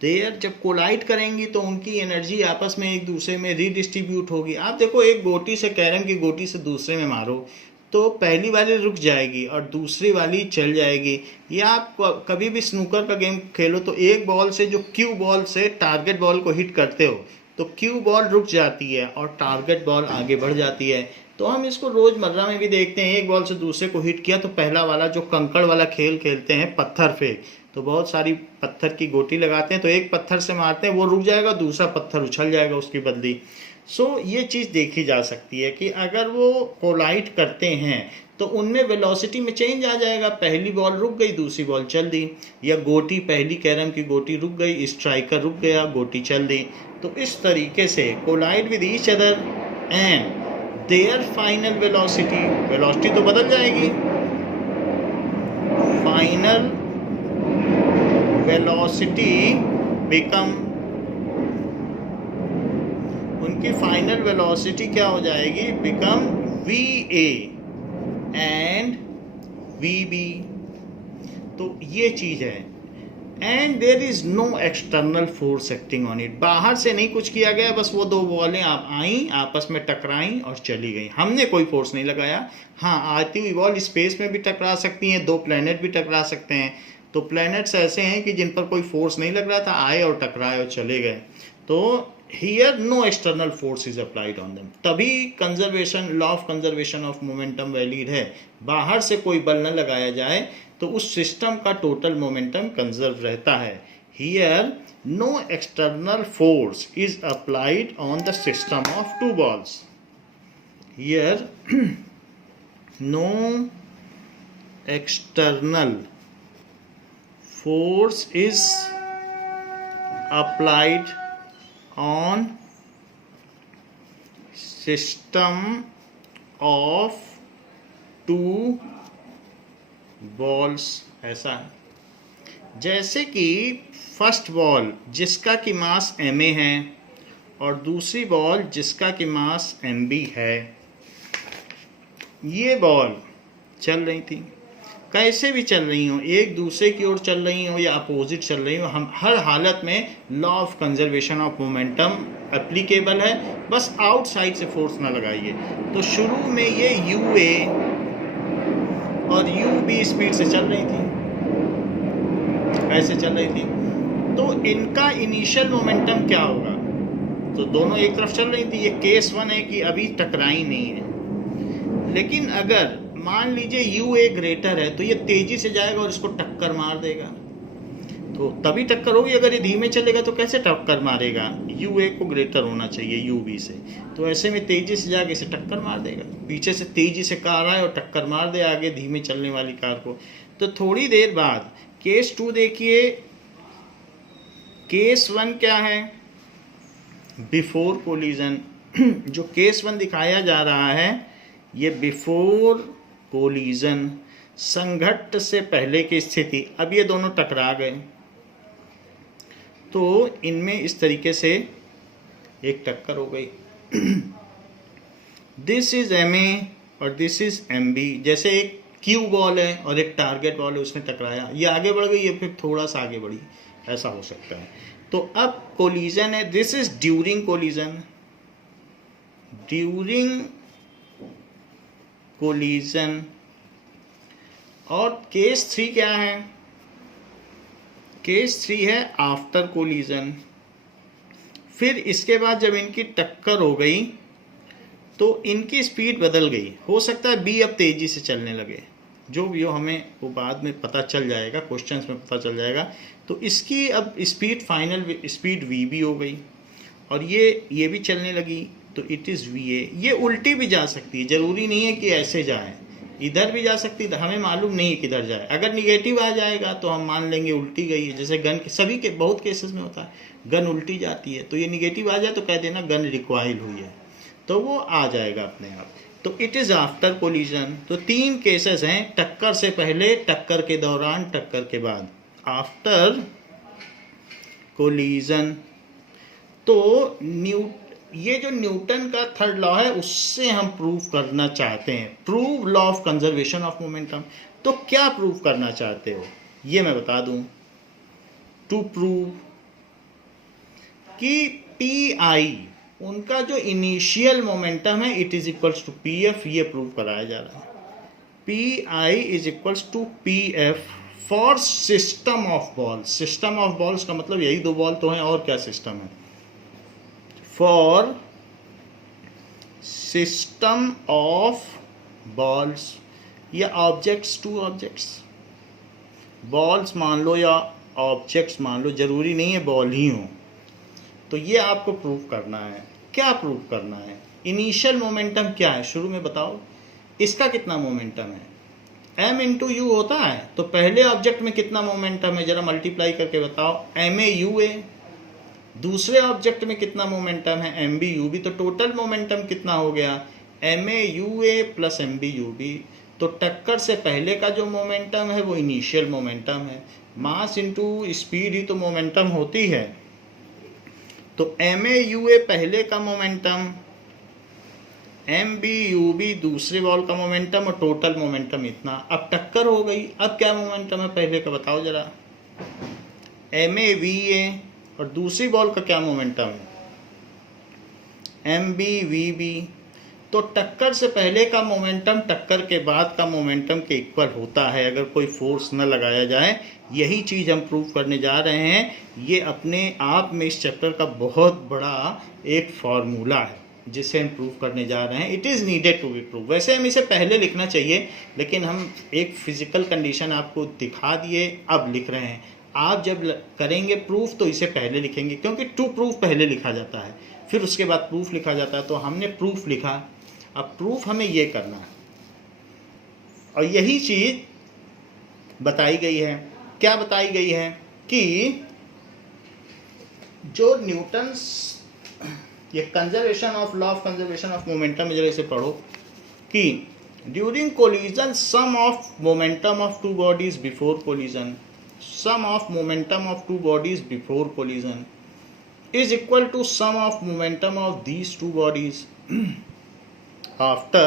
there, जब कोलाइड करेंगी तो उनकी एनर्जी आपस में एक दूसरे में रीडिस्ट्रीब्यूट होगी। आप देखो, एक गोटी से, कैरम की गोटी से दूसरे में मारो तो पहली वाली रुक जाएगी और दूसरी वाली चल जाएगी। या आप कभी भी स्नूकर का गेम खेलो तो एक बॉल से, जो क्यू बॉल से टारगेट बॉल को हिट करते हो तो क्यू बॉल रुक जाती है और टारगेट बॉल आगे बढ़ जाती है। तो हम इसको रोज़मर्रा में भी देखते हैं, एक बॉल से दूसरे को हिट किया तो पहला वाला जो कंकड़ वाला खेल खेलते हैं, पत्थर फेंक, तो बहुत सारी पत्थर की गोटी लगाते हैं, तो एक पत्थर से मारते हैं, वो रुक जाएगा, दूसरा पत्थर उछल जाएगा उसकी बदली। सो ये चीज़ देखी जा सकती है कि अगर वो कोलाइड करते हैं तो उनमें वेलोसिटी में चेंज आ जाएगा। पहली बॉल रुक गई, दूसरी बॉल चल दी, या गोटी, पहली कैरम की गोटी रुक गई, स्ट्राइकर रुक गया, गोटी चल दी। तो इस तरीके से collide with each other and their final velocity, velocity तो बदल जाएगी, फाइनल वेलोसिटी बिकम, उनकी फाइनल वेलोसिटी क्या हो जाएगी, बिकम VA एंड VB। तो ये चीज़ है। And there is no external force acting on it, बाहर से नहीं कुछ किया गया, बस वो 2 बॉलें आप आई, आपस में टकराई और चली गई, हमने कोई फोर्स नहीं लगाया। हाँ, आती हुई बॉल स्पेस में भी टकरा सकती हैं, 2 प्लैनेट भी टकरा सकते हैं। तो प्लैनेट्स ऐसे हैं कि जिन पर कोई फोर्स नहीं लग रहा था, आए और टकराए और चले गए। तो here no external force is applied on them, तभी conservation, law of conservation of momentum valid है। बाहर से कोई बल न लगाया जाए तो उस सिस्टम का टोटल मोमेंटम कंजर्व रहता है। Here no external force is applied on the system of 2 balls। Here no external force is applied on system of 2 balls। ऐसा है जैसे कि फर्स्ट बॉल जिसका कि मास MA है और दूसरी बॉल जिसका कि मास MB है, ये बॉल चल रही थी, कैसे भी चल रही हो, एक दूसरे की ओर चल रही हो या अपोजिट चल रही हो, हम हर हालत में law of conservation of momentum applicable है। बस आउटसाइड से फोर्स ना लगाइए। तो शुरू में ये UA और UB स्पीड से चल रही थी, ऐसे चल रही थी, तो इनका इनिशियल मोमेंटम क्या होगा, तो दोनों एक तरफ चल रही थी। ये केस 1 है कि अभी टकराई नहीं है। लेकिन अगर मान लीजिए UA ग्रेटर है तो ये तेजी से जाएगा और इसको टक्कर मार देगा। तो तो तभी टक्कर होगी। अगर ये धीमे चलेगा तो कैसे टक्कर मारेगा? यू ए को ग्रेटर होना चाहिए यू बी से, तो ऐसे में तेज़ी से जाके इसे टक्कर मार देगा। पीछे से तेज़ी से कार आए और टक्कर मार दे आगे धीमे चलने वाली कार को। तो थोड़ी देर बाद केस 2 देखिए। केस 1 क्या है? Before collision. जो केस 1 दिखाया जा रहा है ये बिफोर कोलिजन, संघट्ट से पहले की स्थिति। अब ये दोनों टकरा गए तो इनमें इस तरीके से एक टक्कर हो गई। दिस इज एम ए और दिस इज एम बी। जैसे एक क्यू बॉल है और एक टारगेट बॉल है, उसने टकराया, ये आगे बढ़ गई, ये फिर थोड़ा सा आगे बढ़ी, ऐसा हो सकता है। तो अब कोलिजन है, this is during collision. During collision. और केस 3 क्या है? केस 3 है आफ्टर कोलिजन। फिर इसके बाद जब इनकी टक्कर हो गई तो इनकी स्पीड बदल गई। हो सकता है बी अब तेजी से चलने लगे, जो भी हो हमें वो बाद में पता चल जाएगा, क्वेश्चंस में पता चल जाएगा। तो इसकी अब speed, final speed V B हो गई और ये भी चलने लगी, तो इट इज़ वी ए। ये उल्टी भी जा सकती है, ज़रूरी नहीं है कि ऐसे जाए, इधर भी जा सकती है, हमें मालूम नहीं है किधर जाए। अगर निगेटिव आ जाएगा तो हम मान लेंगे उल्टी गई है। जैसे गन के सभी के बहुत केसेस में होता है, गन उल्टी जाती है, तो ये निगेटिव आ जाए तो कह देना गन रिकॉइल हुई है, तो वो आ जाएगा अपने आप। तो इट इज़ आफ्टर कोलिजन। तो 3 केसेस हैं, टक्कर से पहले, टक्कर के दौरान, टक्कर के बाद। After collision. तो ये जो न्यूटन का थर्ड लॉ है उससे हम प्रूव करना चाहते हैं। Prove law of conservation of momentum. तो क्या प्रूव करना चाहते हो ये मैं बता दूं। टू प्रूव कि पी आई, उनका जो इनिशियल मोमेंटम है, it is equals to P F, ये प्रूव कराया जा रहा है। P I is equals to P F for system of balls. System of balls का मतलब यही 2 बॉल तो हैं, और क्या सिस्टम है? फॉर सिस्टम ऑफ बॉल्स या ऑब्जेक्ट्स, 2 ऑब्जेक्ट्स। बॉल्स मान लो या ऑब्जेक्ट्स मान लो, जरूरी नहीं है बॉल ही हो। तो ये आपको प्रूव करना है। क्या प्रूव करना है? इनिशियल मोमेंटम क्या है, शुरू में बताओ। इसका कितना मोमेंटम है? m इंटू यू होता है, तो पहले ऑब्जेक्ट में कितना मोमेंटम है जरा मल्टीप्लाई करके बताओ। M A you a. दूसरे ऑब्जेक्ट में कितना मोमेंटम है? M B you b. तो टोटल मोमेंटम कितना हो गया? M A you a plus M B you b. तो टक्कर से पहले का जो मोमेंटम है वो इनिशियल मोमेंटम है। मास इंटू स्पीड ही तो मोमेंटम होती है। तो एम ए यू ए पहले का momentum, m B you b दूसरे बॉल का मोमेंटम, और टोटल मोमेंटम इतना। अब टक्कर हो गई, अब क्या मोमेंटम है पहले का बताओ जरा। M A V a. और दूसरी बॉल का क्या मोमेंटम है? M B we b. तो टक्कर से पहले का मोमेंटम टक्कर के बाद का मोमेंटम के इक्वल होता है अगर कोई फोर्स न लगाया जाए। यही चीज़ हम प्रूव करने जा रहे हैं। ये अपने आप में इस चैप्टर का बहुत बड़ा एक फार्मूला है जिसे हम प्रूव करने जा रहे हैं। It is needed to be prove. वैसे हम इसे पहले लिखना चाहिए, लेकिन हम एक फिजिकल कंडीशन आपको दिखा दिए, अब लिख रहे हैं। आप जब करेंगे प्रूफ तो इसे पहले लिखेंगे, क्योंकि टू प्रूफ पहले लिखा जाता है, फिर उसके बाद प्रूफ लिखा जाता है। तो हमने प्रूफ लिखा, अब प्रूफ हमें ये करना है, और यही चीज़ बताई गई है। क्या बताई गई है? कि जो न्यूटन्स ये conservation of law of conservation of momentum, जरा से पढ़ो कि during collision sum of momentum of 2 bodies before collision, sum of momentum of 2 bodies before collision is equal to sum of momentum of these 2 bodies after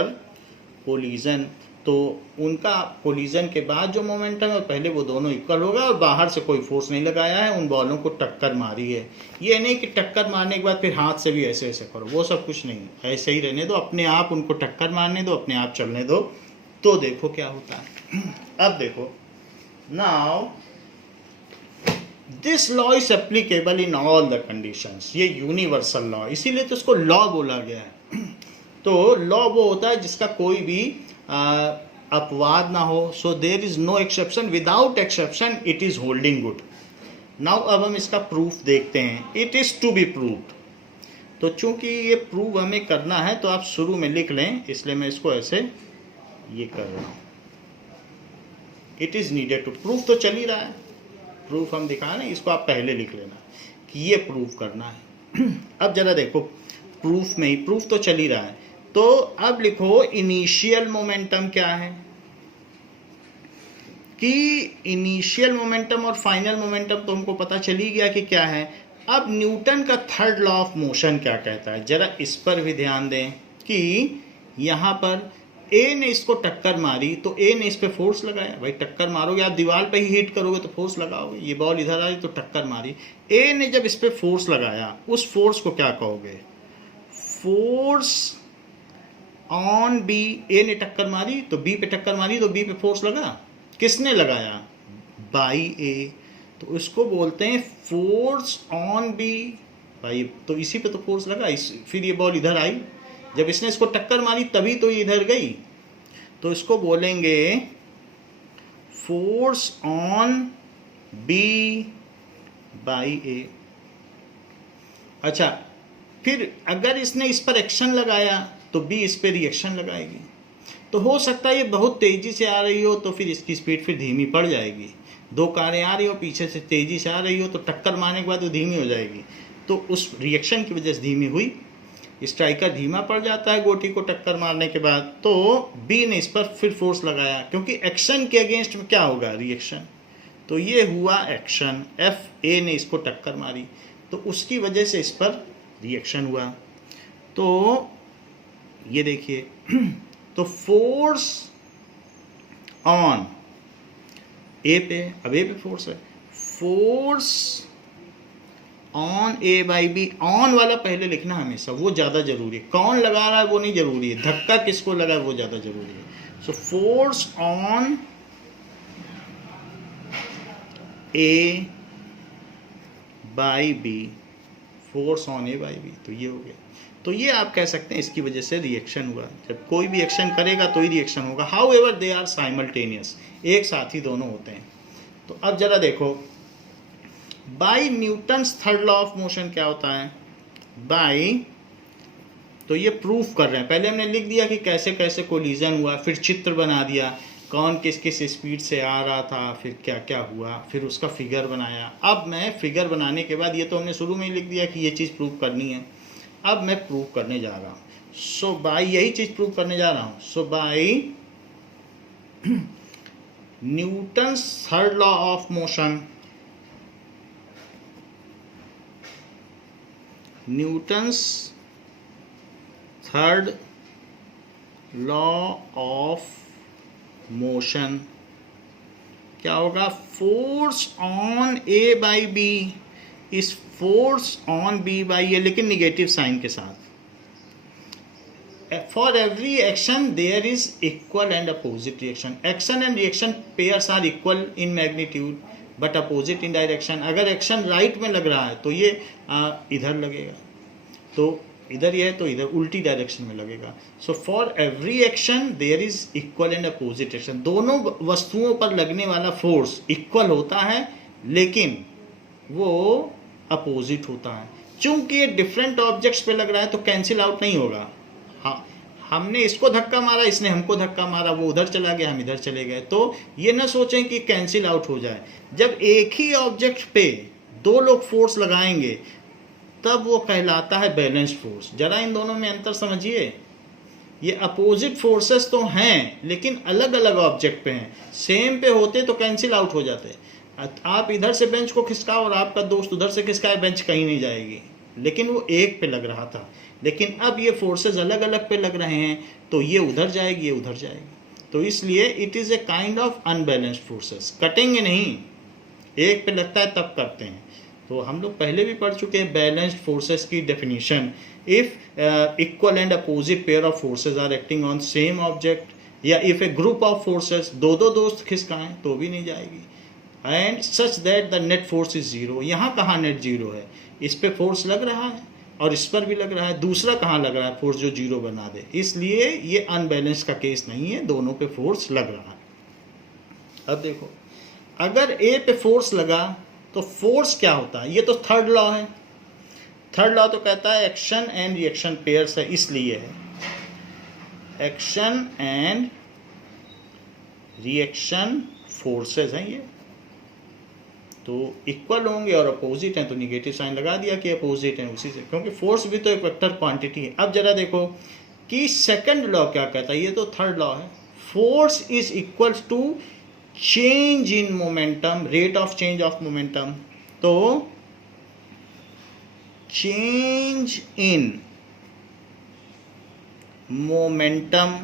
collision। तो उनका collision के बाद जो momentum है पहले वो दोनों इक्वल होगा, और बाहर से कोई फोर्स नहीं लगाया है, उन बॉलों को टक्कर मारी है। ये नहीं कि टक्कर मारने के बाद फिर हाथ से भी ऐसे ऐसे करो, वो सब कुछ नहीं है। ऐसे ही रहने दो, अपने आप उनको टक्कर मारने दो, अपने आप चलने दो, तो देखो क्या होता है। अब देखो, now this law is applicable in all the conditions. ये यूनिवर्सल लॉ, इसीलिए तो इसको लॉ बोला गया है। तो लॉ वो होता है जिसका कोई भी अपवाद ना हो। So there is no exception, without exception it is holding good. Now अब हम इसका प्रूफ देखते हैं। It is to be proved. तो चूंकि ये प्रूव हमें करना है तो आप शुरू में लिख लें, इसलिए मैं इसको ऐसे ये कर रहा हूँ। It is needed to, proof तो चल ही रहा है, प्रूफ हम दिखा रहे हैं, इसको आप पहले लिख लेना कि ये प्रूफ करना है। अब जरा देखो, प्रूफ में ही प्रूफ तो चल ही रहा है, तो अब लिखो इनिशियल मोमेंटम क्या है, कि इनिशियल मोमेंटम और फाइनल मोमेंटम तो हमको पता चल ही गया कि क्या है। अब न्यूटन का थर्ड लॉ ऑफ मोशन क्या कहता है, जरा इस पर भी ध्यान दें कि यहाँ पर ए ने इसको टक्कर मारी तो ए ने इस पे फोर्स लगाया। भाई टक्कर मारोगे, आप दीवार पे ही हिट करोगे तो फोर्स लगाओगे। ये बॉल इधर आई तो टक्कर मारी, ए ने जब इस पे फोर्स लगाया, उस फोर्स को क्या कहोगे, फोर्स ऑन बी। ए ने टक्कर मारी तो बी पे टक्कर मारी तो बी पे फोर्स लगा, किसने लगाया, बाई ए, तो उसको बोलते हैं फोर्स ऑन बी। भाई तो इसी पे तो फोर्स लगा, फिर ये बॉल इधर आई, जब इसने इसको टक्कर मारी तभी तो ये इधर गई, तो इसको बोलेंगे फोर्स ऑन बी बाई ए। अच्छा, फिर अगर इसने इस पर एक्शन लगाया तो बी इस पर रिएक्शन लगाएगी। तो हो सकता है ये बहुत तेज़ी से आ रही हो तो फिर इसकी स्पीड फिर धीमी पड़ जाएगी। दो कारें आ रही हो पीछे से तेज़ी से आ रही हो तो टक्कर मारने के बाद वो धीमी हो जाएगी, तो उस रिएक्शन की वजह से धीमी हुई, स्ट्राइकर धीमा पड़ जाता है गोटी को टक्कर मारने के बाद। तो बी ने इस पर फिर फोर्स लगाया, क्योंकि एक्शन के अगेंस्ट में क्या होगा, रिएक्शन, तो ये हुआ एक्शन। एफ ए ने इसको टक्कर मारी तो उसकी वजह से इस पर रिएक्शन हुआ। तो ये देखिए, तो फोर्स ऑन ए पे, अब ए पे फोर्स है, force on A by b. On वाला पहले लिखना हमेशा, वो ज़्यादा जरूरी है। कौन लगा रहा है वो नहीं जरूरी है, धक्का किसको लगा है वो ज़्यादा जरूरी है। So force on A by b, force on A by b, तो ये हो गया। तो ये आप कह सकते हैं इसकी वजह से रिएक्शन हुआ। जब कोई भी एक्शन करेगा तो ही रिएक्शन होगा। However they are simultaneous, एक साथ ही दोनों होते हैं। तो अब जरा देखो, by Newton's third law of motion क्या होता है, बाई, तो ये प्रूफ कर रहे हैं। पहले हमने लिख दिया कि कैसे कैसे कोलिजन हुआ, फिर चित्र बना दिया, कौन किस किस स्पीड से आ रहा था, फिर क्या क्या हुआ, फिर उसका फिगर बनाया। अब मैं फिगर बनाने के बाद, ये तो हमने शुरू में ही लिख दिया कि ये चीज़ प्रूव करनी है, अब मैं प्रूव करने जा रहा हूँ। सो बाई, यही चीज़ प्रूव करने जा रहा हूँ। So by Newton's third law of motion, Newton's third law of motion क्या होगा, force on A by B is force on B by A, लेकिन निगेटिव साइन के साथ। For every action there is equal and opposite reaction. Action and reaction pairs are equal in magnitude but opposite in direction. अगर action right में लग रहा है तो ये इधर लगेगा, तो इधर ये है तो इधर उल्टी डायरेक्शन में लगेगा। So for every action there is equal and opposite action. दोनों वस्तुओं पर लगने वाला फोर्स इक्वल होता है लेकिन वो अपोजिट होता है। चूंकि ये डिफरेंट ऑब्जेक्ट्स पे लग रहा है तो कैंसिल आउट नहीं होगा। हाँ, हमने इसको धक्का मारा, इसने हमको धक्का मारा, वो उधर चला गया, हम इधर चले गए, तो ये ना सोचें कि कैंसिल आउट हो जाए। जब एक ही ऑब्जेक्ट पे दो लोग फोर्स लगाएंगे तब वो कहलाता है बैलेंस्ड फोर्स। जरा इन दोनों में अंतर समझिए, ये अपोजिट फोर्सेस तो हैं लेकिन अलग अलग ऑब्जेक्ट पे हैं। सेम पे होते तो कैंसिल आउट हो जाते। आप इधर से बेंच को खिसकाओ और आपका दोस्त उधर से खिसकाए, बेंच कहीं नहीं जाएगी, लेकिन वो एक पे लग रहा था। लेकिन अब ये फोर्सेस अलग अलग पे लग रहे हैं तो ये उधर जाएगी, ये उधर जाएगी, तो इसलिए it is a kind of unbalanced forces. कटेंगे नहीं, एक पे लगता है तब करते हैं। तो हम लोग पहले भी पढ़ चुके हैं बैलेंस्ड फोर्सेस की definition. If equal and opposite pair of forces are acting on same object, या if a group of forces, दो दो दोस्त खिसकाएं तो भी नहीं जाएगी, and such that the net force is zero. यहाँ कहाँ नेट जीरो है, इस पे फोर्स लग रहा है और इस पर भी लग रहा है, दूसरा कहाँ लग रहा है फोर्स जो जीरो बना दे, इसलिए ये अनबैलेंस का केस नहीं है, दोनों पे फोर्स लग रहा है। अब देखो, अगर ए पे फोर्स लगा तो फोर्स क्या होता है, ये तो थर्ड लॉ है। थर्ड लॉ तो कहता है एक्शन एंड रिएक्शन पेयर्स है, इसलिए है एक्शन एंड रिएक्शन फोर्सेस हैं ये, तो इक्वल होंगे और अपोजिट हैं तो निगेटिव साइन लगा दिया कि अपोजिट हैं उसी से, क्योंकि फोर्स भी तो एक वेक्टर क्वांटिटी है। अब जरा देखो कि सेकंड लॉ क्या कहता है, ये तो थर्ड लॉ है। Force is equal to change in momentum, rate of change of momentum. तो change in momentum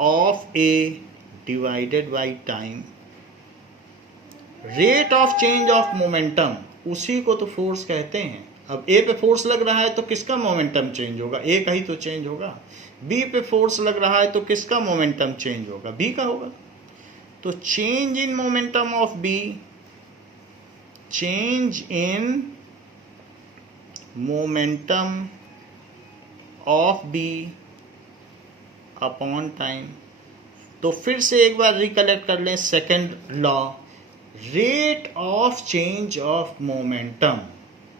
of A divided by time, rate of change of momentum, उसी को तो फोर्स कहते हैं। अब ए पे फोर्स लग रहा है तो किसका मोमेंटम चेंज होगा, ए का ही तो चेंज होगा। बी पे फोर्स लग रहा है तो किसका मोमेंटम चेंज होगा, बी का होगा। तो change in momentum of b, change in momentum of b upon time. तो फिर से एक बार रिकलेक्ट कर लें second law, rate of change of momentum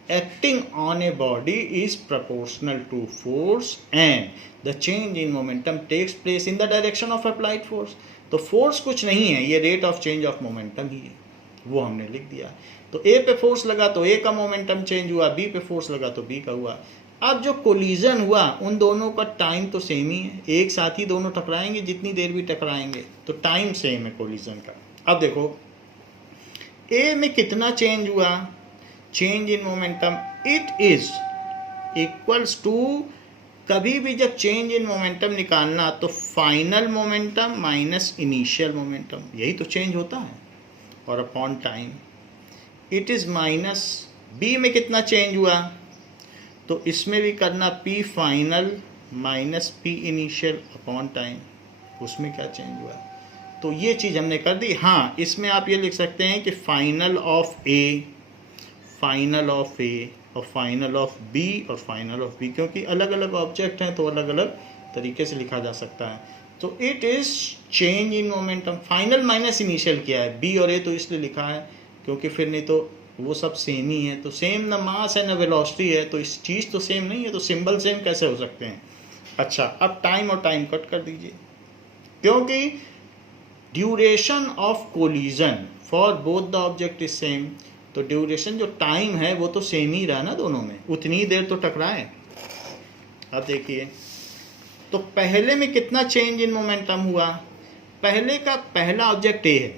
acting on a body is proportional to force and the change in momentum takes place in the direction of applied force। तो force कुछ नहीं है, ये rate of change of momentum ही है, वो हमने लिख दिया। तो ए पे फोर्स लगा तो ए का मोमेंटम चेंज हुआ, बी पे फोर्स लगा तो बी का हुआ। अब जो कोलिजन हुआ उन दोनों का टाइम तो सेम ही है, एक साथ ही दोनों टकराएंगे जितनी देर भी टकराएंगे, तो टाइम सेम है कोलिजन का। अब देखो ए में कितना चेंज हुआ, change in momentum, it is equals to, कभी भी जब चेंज इन मोमेंटम निकालना तो final momentum minus initial momentum, यही तो चेंज होता है, और upon time. It is minus, b में कितना चेंज हुआ तो इसमें भी करना p final minus p initial upon time, उसमें क्या चेंज हुआ, तो ये चीज़ हमने कर दी। हाँ, इसमें आप ये लिख सकते हैं कि final of A, final of A और फाइनल ऑफ बी और फाइनल ऑफ बी, क्योंकि अलग अलग ऑब्जेक्ट हैं तो अलग अलग तरीके से लिखा जा सकता है। तो it is change in momentum, final minus initial किया है, बी और ए तो इसलिए लिखा है क्योंकि फिर नहीं तो वो सब सेम ही है, तो सेम ना मास है ना वेलोसिटी है, तो इस चीज़ तो सेम नहीं है, तो सिंबल सेम कैसे हो सकते हैं। अच्छा, अब टाइम और टाइम कट कर दीजिए, क्योंकि duration of collision for both the object is same, तो ड्यूरेशन जो टाइम है वो तो सेम ही रहा ना दोनों में, उतनी देर तो टकराए। अब देखिए तो पहले में कितना चेंज इन मोमेंटम हुआ, पहले का पहला ऑब्जेक्ट ए है,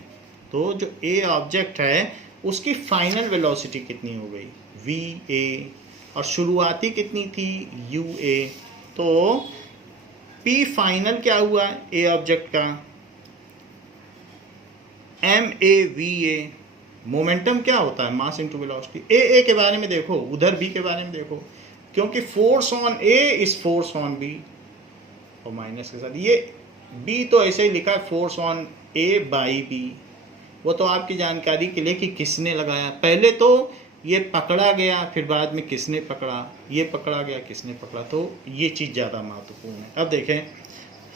तो जो ए ऑब्जेक्ट है उसकी फाइनल वेलोसिटी कितनी हो गई वी ए, और शुरुआती कितनी थी यू ए, तो पी फाइनल क्या हुआ ए ऑब्जेक्ट का m A V a. Momentum क्या होता है, मास इनटू वेलोसिटी। ए के बारे में देखो, उधर बी के बारे में देखो, क्योंकि force on a is force on b, और माइनस के साथ ये बी तो ऐसे ही लिखा है force on A by b, वो तो आपकी जानकारी के लिए कि किसने लगाया, पहले तो ये पकड़ा गया फिर बाद में किसने पकड़ा, ये पकड़ा गया किसने पकड़ा, तो ये चीज़ ज़्यादा महत्वपूर्ण है। अब देखें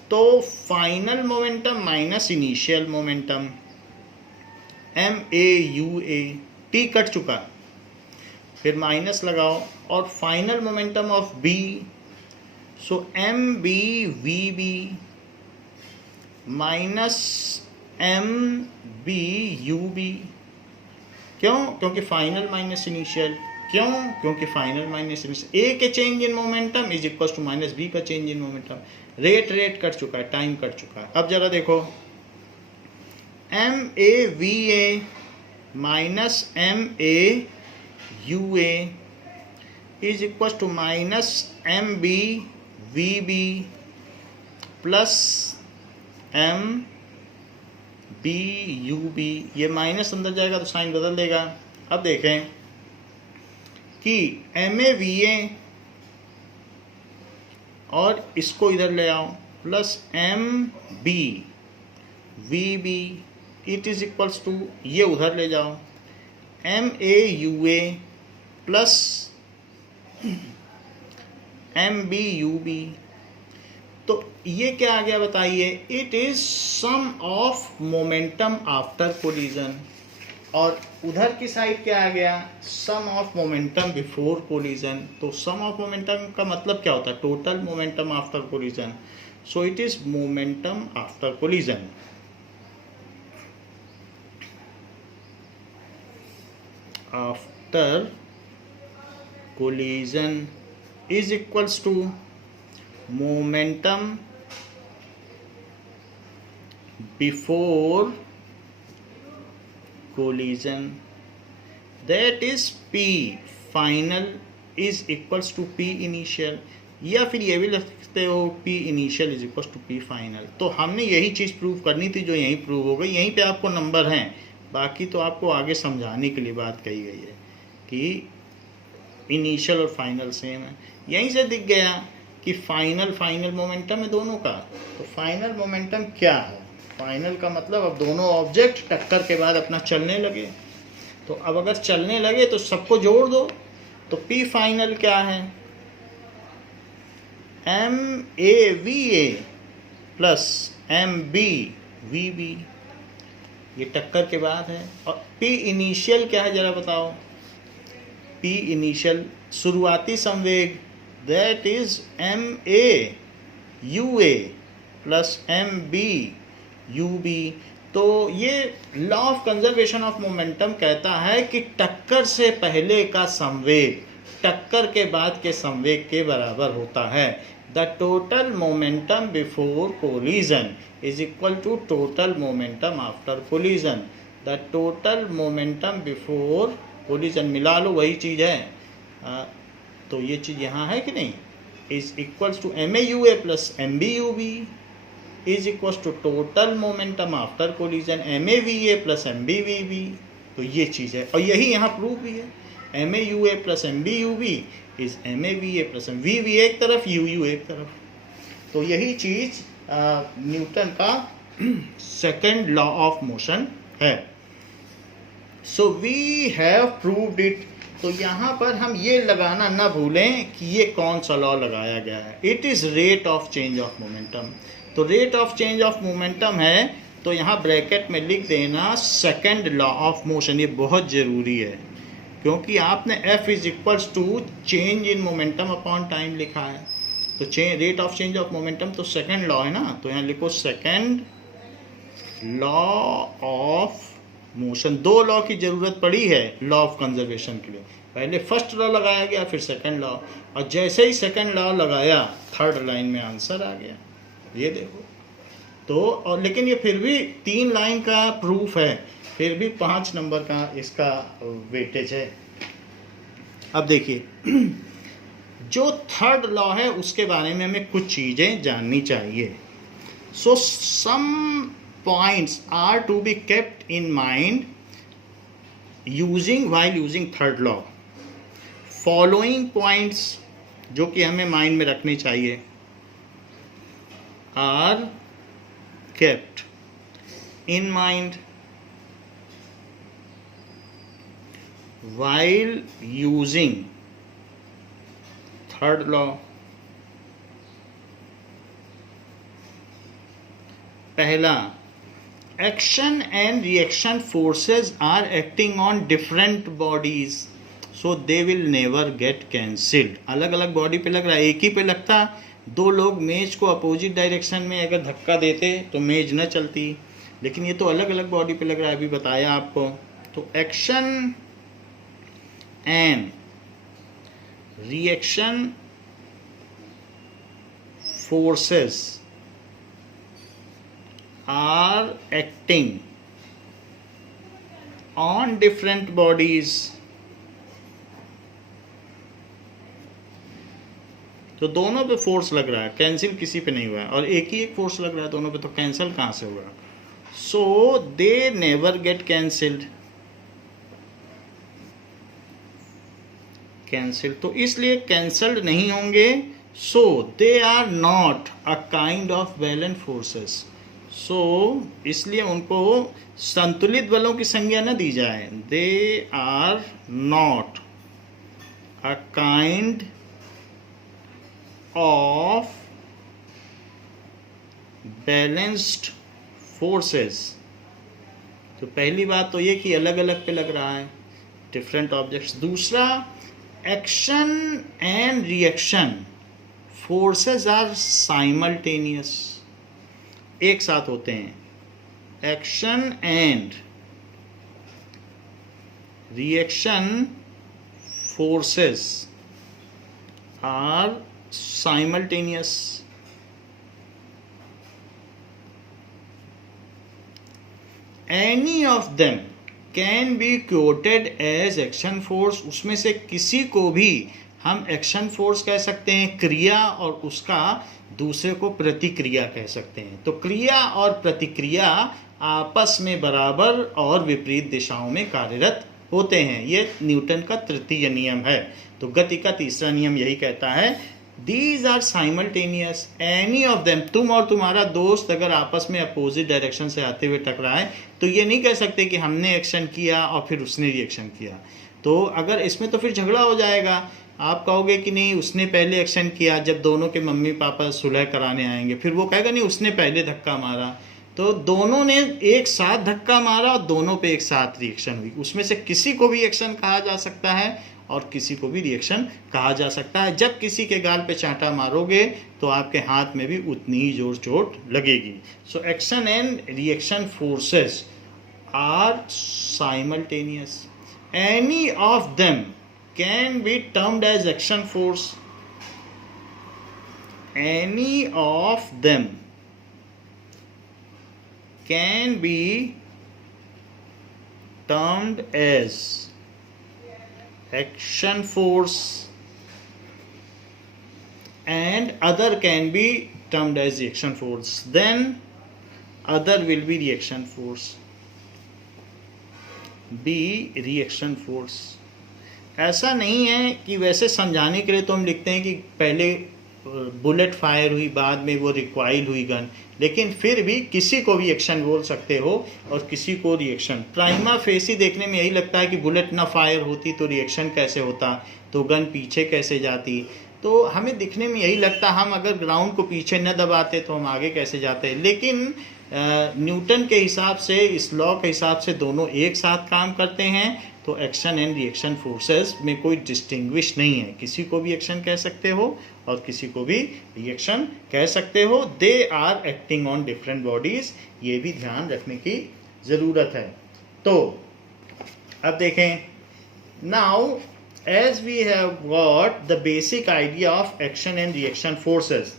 तो final momentum minus initial momentum, m A you a, t cut चुका, फिर माइनस लगाओ, और final momentum of b, so m B we b minus M B you b. क्यों, क्योंकि फाइनल माइनस इनिशियल, क्यों, क्योंकि फाइनल माइनस इनिशियल, ए के change in momentum is equal to minus B का change in momentum, rate cut चुका है, time cut चुका है। अब जरा देखो M A V A minus M A you A is equal to minus M B we B plus M B you B, ये minus अंदर जाएगा तो साइन बदल देगा। अब देखें कि एम ए वी ए और इसको इधर ले आओ plus M B we b, it is equals to, ये उधर ले जाओ m A you a plus M B you b, तो ये क्या आ गया बताइए, it is sum of momentum after collision. और उधर की साइड क्या आ गया, sum of momentum before collision. तो सम ऑफ मोमेंटम का मतलब क्या होता है, total momentum after collision. So it is momentum after collision. After collision is equals to momentum before collision, that is P final is equals to P initial, या फिर ये भी लिख सकते हो P initial is equals to P final। तो हमने यही चीज़ प्रूव करनी थी जो यहीं प्रूव हो गई। यहीं पे आपको नंबर हैं, बाकी तो आपको आगे समझाने के लिए बात कही गई है कि इनिशियल और फाइनल सेम है। यहीं से दिख गया कि फाइनल मोमेंटम है दोनों का। तो फाइनल मोमेंटम क्या है, फाइनल का मतलब अब दोनों ऑब्जेक्ट टक्कर के बाद अपना चलने लगे। तो अब अगर चलने लगे तो सबको जोड़ दो। तो पी फाइनल क्या है, m A V a plus M B we b, ये टक्कर के बाद है। और पी इनिशियल क्या है जरा बताओ, पी इनिशियल शुरुआती संवेग, that is m A you a plus M B you b. तो ये law of conservation of momentum कहता है कि टक्कर से पहले का संवेग टक्कर के बाद के संवेग के बराबर होता है। The total momentum before collision is equal to total momentum after collision. The total momentum before collision, मिला लो वही चीज़ है। तो ये चीज़ यहाँ है कि नहीं, is equals to m A you a plus M B you b is equals to total momentum after collision m A V a plus M B we b. तो ये चीज़ है और यही यहाँ प्रूफ भी है, m A you a plus M B you b is m A V a plus m v v एक तरफ यू यू एक तरफ। तो यही चीज़ न्यूटन का सेकेंड लॉ ऑफ मोशन है। So we have proved it. तो यहाँ पर हम ये लगाना ना भूलें कि ये कौन सा लॉ लगाया गया है, it is rate of change of momentum. तो rate of change of momentum है, तो यहाँ ब्रैकेट में लिख देना सेकंड लॉ ऑफ मोशन। ये बहुत ज़रूरी है क्योंकि आपने F is equals to change in momentum upon time लिखा है। तो rate of change of momentum तो सेकंड लॉ है ना, तो यहाँ लिखो सेकंड लॉ ऑफ मोशन। दो लॉ की ज़रूरत पड़ी है लॉ ऑफ कंजर्वेशन के लिए, पहले फर्स्ट लॉ लगाया गया फिर सेकंड लॉ, और जैसे ही सेकंड लॉ लगाया थर्ड लाइन में आंसर आ गया। ये देखो तो, और लेकिन ये फिर भी 3 लाइन का प्रूफ है, फिर भी 5 नंबर का इसका वेटेज है। अब देखिए जो थर्ड लॉ है उसके बारे में हमें कुछ चीज़ें जाननी चाहिए। सो सम points are to be kept in mind while using third law. Following points जो कि हमें माइंड में रखनी चाहिए are kept in mind while using third law. पहला, action and reaction forces are acting on different bodies so they will never get cancelled। अलग अलग body पे लग रहा है, एक ही पे लगता, दो लोग मेज को अपोजिट डायरेक्शन में अगर धक्का देते तो मेज न चलती, लेकिन ये तो अलग अलग बॉडी पे लग रहा है, अभी बताया आपको। तो action and reaction forces are acting on different bodies। तो दोनों पे फोर्स लग रहा है, कैंसिल किसी पे नहीं हुआ है, और एक ही एक फोर्स लग रहा है दोनों पे, तो कैंसिल कहाँ से होगा। So they never get cancelled, cancel तो इसलिए कैंसल्ड नहीं होंगे। So they are not a kind of balanced forces. So इसलिए उनको संतुलित बलों की संज्ञा न दी जाए। They are not a kind of balanced forces. तो पहली बात तो ये कि अलग अलग पे लग रहा है, डिफरेंट ऑब्जेक्ट्स। दूसरा, action and reaction forces are simultaneous, एक साथ होते हैं। Action and reaction forces are simultaneous. Any of them can be quoted as action force, उसमें से किसी को भी हम एक्शन फोर्स कह सकते हैं, क्रिया, और उसका दूसरे को प्रतिक्रिया कह सकते हैं। तो क्रिया और प्रतिक्रिया आपस में बराबर और विपरीत दिशाओं में कार्यरत होते हैं। ये न्यूटन का तृतीय नियम है। तो गति का तीसरा नियम यही कहता है, these are simultaneous any of them. तुम और तुम्हारा दोस्त अगर आपस में अपोजिट डायरेक्शन से आते हुए टकराए तो ये नहीं कह सकते कि हमने एक्शन किया और फिर उसने रिएक्शन किया। तो अगर इसमें तो फिर झगड़ा हो जाएगा। आप कहोगे कि नहीं उसने पहले एक्शन किया, जब दोनों के मम्मी पापा सुलह कराने आएंगे, फिर वो कहेगा नहीं उसने पहले धक्का मारा। तो दोनों ने एक साथ धक्का मारा और दोनों पे एक साथ रिएक्शन हुई। उसमें से किसी को भी एक्शन कहा जा सकता है और किसी को भी रिएक्शन कहा जा सकता है। जब किसी के गाल पे चांटा मारोगे तो आपके हाथ में भी उतनी ही जोर चोट लगेगी। So action and reaction forces are simultaneous. Any of them can be termed as action force. Any of them can be termed as action force and other can be termed as reaction force. Then other will be reaction force. B reaction force. ऐसा नहीं है कि वैसे समझाने के लिए तो हम लिखते हैं कि पहले बुलेट फायर हुई, बाद में वो रिकॉइल हुई गन, लेकिन फिर भी किसी को भी एक्शन बोल सकते हो और किसी को रिएक्शन। प्राइमा फेसी देखने में यही लगता है कि बुलेट ना फायर होती तो रिएक्शन कैसे होता, तो गन पीछे कैसे जाती। तो हमें दिखने में यही लगता, हम अगर ग्राउंड को पीछे न दबाते तो हम आगे कैसे जाते। लेकिन न्यूटन के हिसाब से, इस लॉ के हिसाब से दोनों एक साथ काम करते हैं। तो एक्शन एंड रिएक्शन फोर्सेस में कोई डिस्टिंग्विश नहीं है, किसी को भी एक्शन कह सकते हो और किसी को भी रिएक्शन कह सकते हो। They are acting on different bodies, ये भी ध्यान रखने की ज़रूरत है। तो अब देखें, now as we have got the basic idea of action and reaction forces,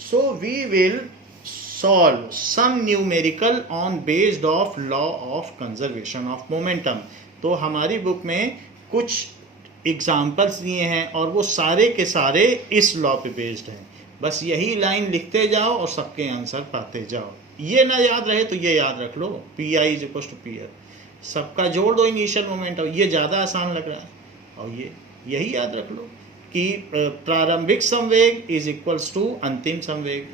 so we will solve some numerical on based of law of conservation of momentum. तो हमारी बुक में कुछ एग्जाम्पल्स दिए हैं और वो सारे के सारे इस लॉ पे बेस्ड हैं। बस यही लाइन लिखते जाओ और सबके आंसर पाते जाओ। ये ना याद रहे तो ये याद रख लो, P I is equal to P R, सबका जोड़ दो इनिशियल मोमेंटम। ये ज़्यादा आसान लग रहा है और यही याद रख लो कि प्रारंभिक संवेग इज इक्वल्स टू अंतिम संवेग।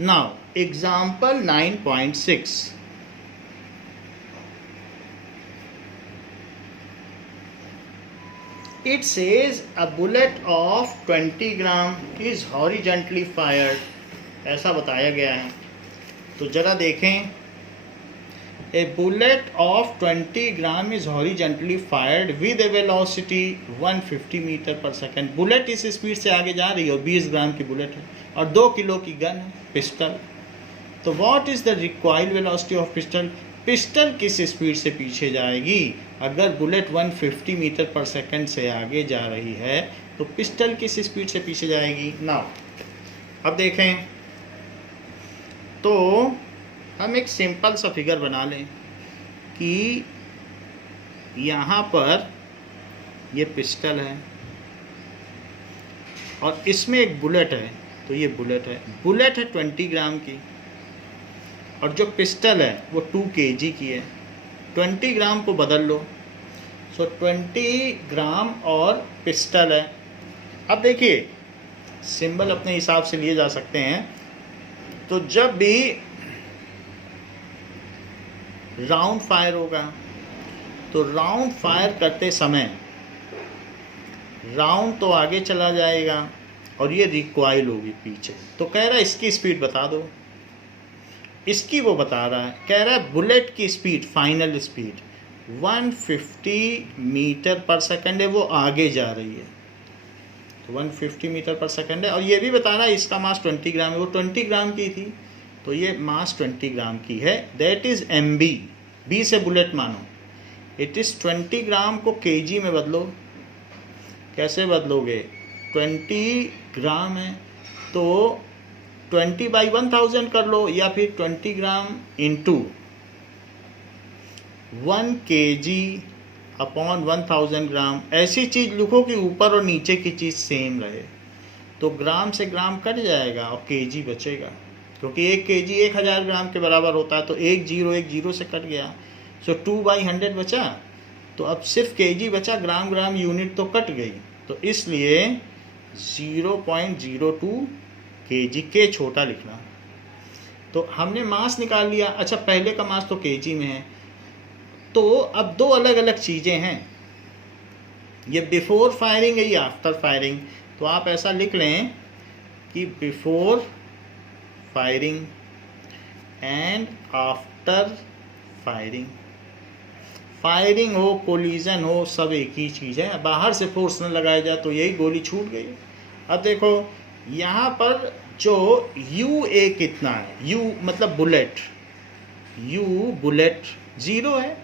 Now example 9.6, it says a bullet of 20 gram is horizontally fired, ऐसा बताया गया है। तो जरा देखें, a bullet of 20 gram is horizontally fired with a velocity 150 metre पर सेकेंड। बुलेट इस स्पीड से आगे जा रही है और 20 ग्राम की बुलेट है और 2 किलो की गन है, पिस्टल। तो what is the required velocity of pistol? Pistol किस स्पीड से पीछे जाएगी? अगर बुलेट 150 मीटर पर सेकंड से आगे जा रही है तो पिस्टल किस स्पीड से पीछे जाएगी? नाउ अब देखें, तो हम एक सिंपल सा फिगर बना लें कि यहाँ पर ये पिस्टल है और इसमें एक बुलेट है। तो ये बुलेट है 20 ग्राम की और जो पिस्टल है वो 2 kg की है। 20 ग्राम को बदल लो, सो 20 ग्राम और पिस्टल है। अब देखिए, सिंबल अपने हिसाब से लिए जा सकते हैं। तो जब भी राउंड फायर होगा तो राउंड फायर करते समय राउंड तो आगे चला जाएगा और ये रिकॉइल होगी पीछे। तो कह रहा है इसकी स्पीड बता दो। इसकी वो बता रहा है, कह रहा है बुलेट की स्पीड, फाइनल स्पीड 150 मीटर पर सेकंड है, वो आगे जा रही है, तो 150 मीटर पर सेकंड है। और ये भी बता रहा है इसका मास 20 ग्राम है, वो 20 ग्राम की थी, तो ये मास 20 ग्राम की है, दैट इज MB, B से बुलेट मानो, इट इज़ 20 ग्राम को kg में बदलो। कैसे बदलोगे, 20 ग्राम है तो 20/1000 कर लो, या फिर 20 ग्राम इंटू 1 kg अपॉन 1000 ग्राम। ऐसी चीज़ लिखो कि ऊपर और नीचे की चीज़ सेम रहे, तो ग्राम से ग्राम कट जाएगा और kg बचेगा, क्योंकि 1 kg 1000 ग्राम के बराबर होता है, तो एक जीरो से कट गया, सो 2/100 बचा, तो अब सिर्फ kg बचा, ग्राम ग्राम यूनिट तो कट गई, तो इसलिए 0.02 kg, के छोटा लिखना। तो हमने मास निकाल लिया। अच्छा, पहले का मास तो kg में है, तो अब दो अलग अलग चीज़ें हैं, ये बिफोर फायरिंग है, ये आफ्टर फायरिंग। तो आप ऐसा लिख लें कि before firing and after firing, firing हो कोलिजन हो सब एक ही चीज़ है, बाहर से फोर्स न लगाया जाए तो यही गोली छूट गई। अब देखो यहाँ पर जो UA कितना है, U मतलब बुलेट, U बुलेट 0 है,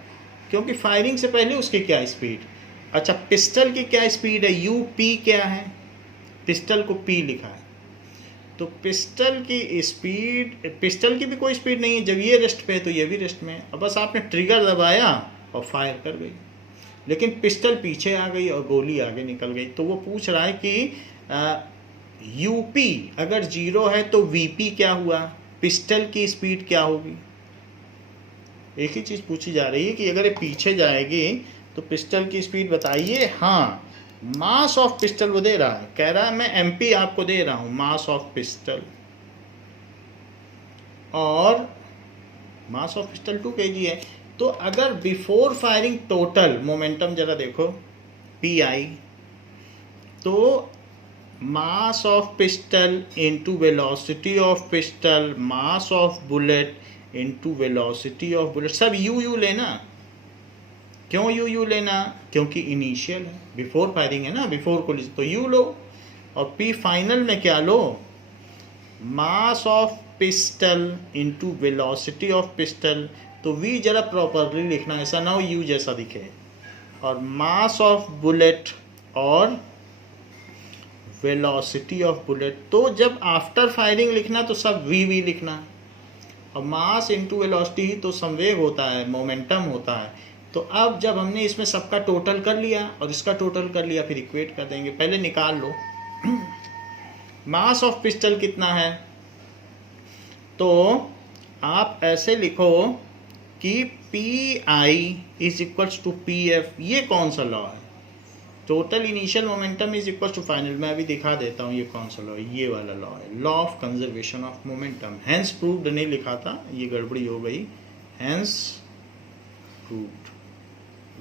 क्योंकि फायरिंग से पहले उसकी क्या स्पीड। अच्छा, पिस्टल की क्या स्पीड है, UP क्या है, पिस्टल को P लिखा है, तो पिस्टल की स्पीड, पिस्टल की भी कोई स्पीड नहीं है, जब ये रेस्ट पे है तो ये भी रेस्ट में है, अब बस आपने ट्रिगर दबाया और फायर कर गई, लेकिन पिस्टल पीछे आ गई और गोली आगे निकल गई। तो वो पूछ रहा है कि UP अगर 0 है तो VP क्या हुआ, पिस्टल की स्पीड क्या होगी। एक ही चीज़ पूछी जा रही है कि अगर ये पीछे जाएगी तो पिस्टल की स्पीड बताइए। हाँ, मास ऑफ पिस्टल वो दे रहा है, कह रहा है मैं MP आपको दे रहा हूँ, मास ऑफ पिस्टल, और मास ऑफ पिस्टल 2 kg है। तो अगर बिफोर फायरिंग टोटल मोमेंटम जरा देखो PI, तो मास of pistol into velocity of pistol, mass of bullet into velocity of bullet, सब यू लेना। क्यों यू लेना, क्योंकि इनिशियल है, बिफोर फायरिंग है ना, बिफोर कोलिजन, तो यू लो, और P फाइनल में क्या लो, mass of pistol into velocity of pistol, तो V जरा प्रॉपरली लिखना, ऐसा ना हो U जैसा दिखे, और मास ऑफ बुलेट और वेलोसिटी ऑफ बुलेट। तो जब आफ्टर फायरिंग लिखना तो सब V लिखना, और मास इंटू वेलोसिटी ही तो संवेग होता है, मोमेंटम होता है। तो अब जब हमने इसमें सबका टोटल कर लिया और इसका टोटल कर लिया, फिर इक्वेट कर देंगे। पहले निकाल लो मास ऑफ पिस्टल कितना है, तो आप ऐसे लिखो कि PI is equals to PF। ये कौन सा लॉ है, total initial momentum is equal to final. मैं अभी दिखा देता हूँ ये कौन सा लॉ है, ये वाला लॉ है, law of conservation of momentum. Hence proved नहीं लिखा था, ये गड़बड़ी हो गई, हैंस प्रूव्ड,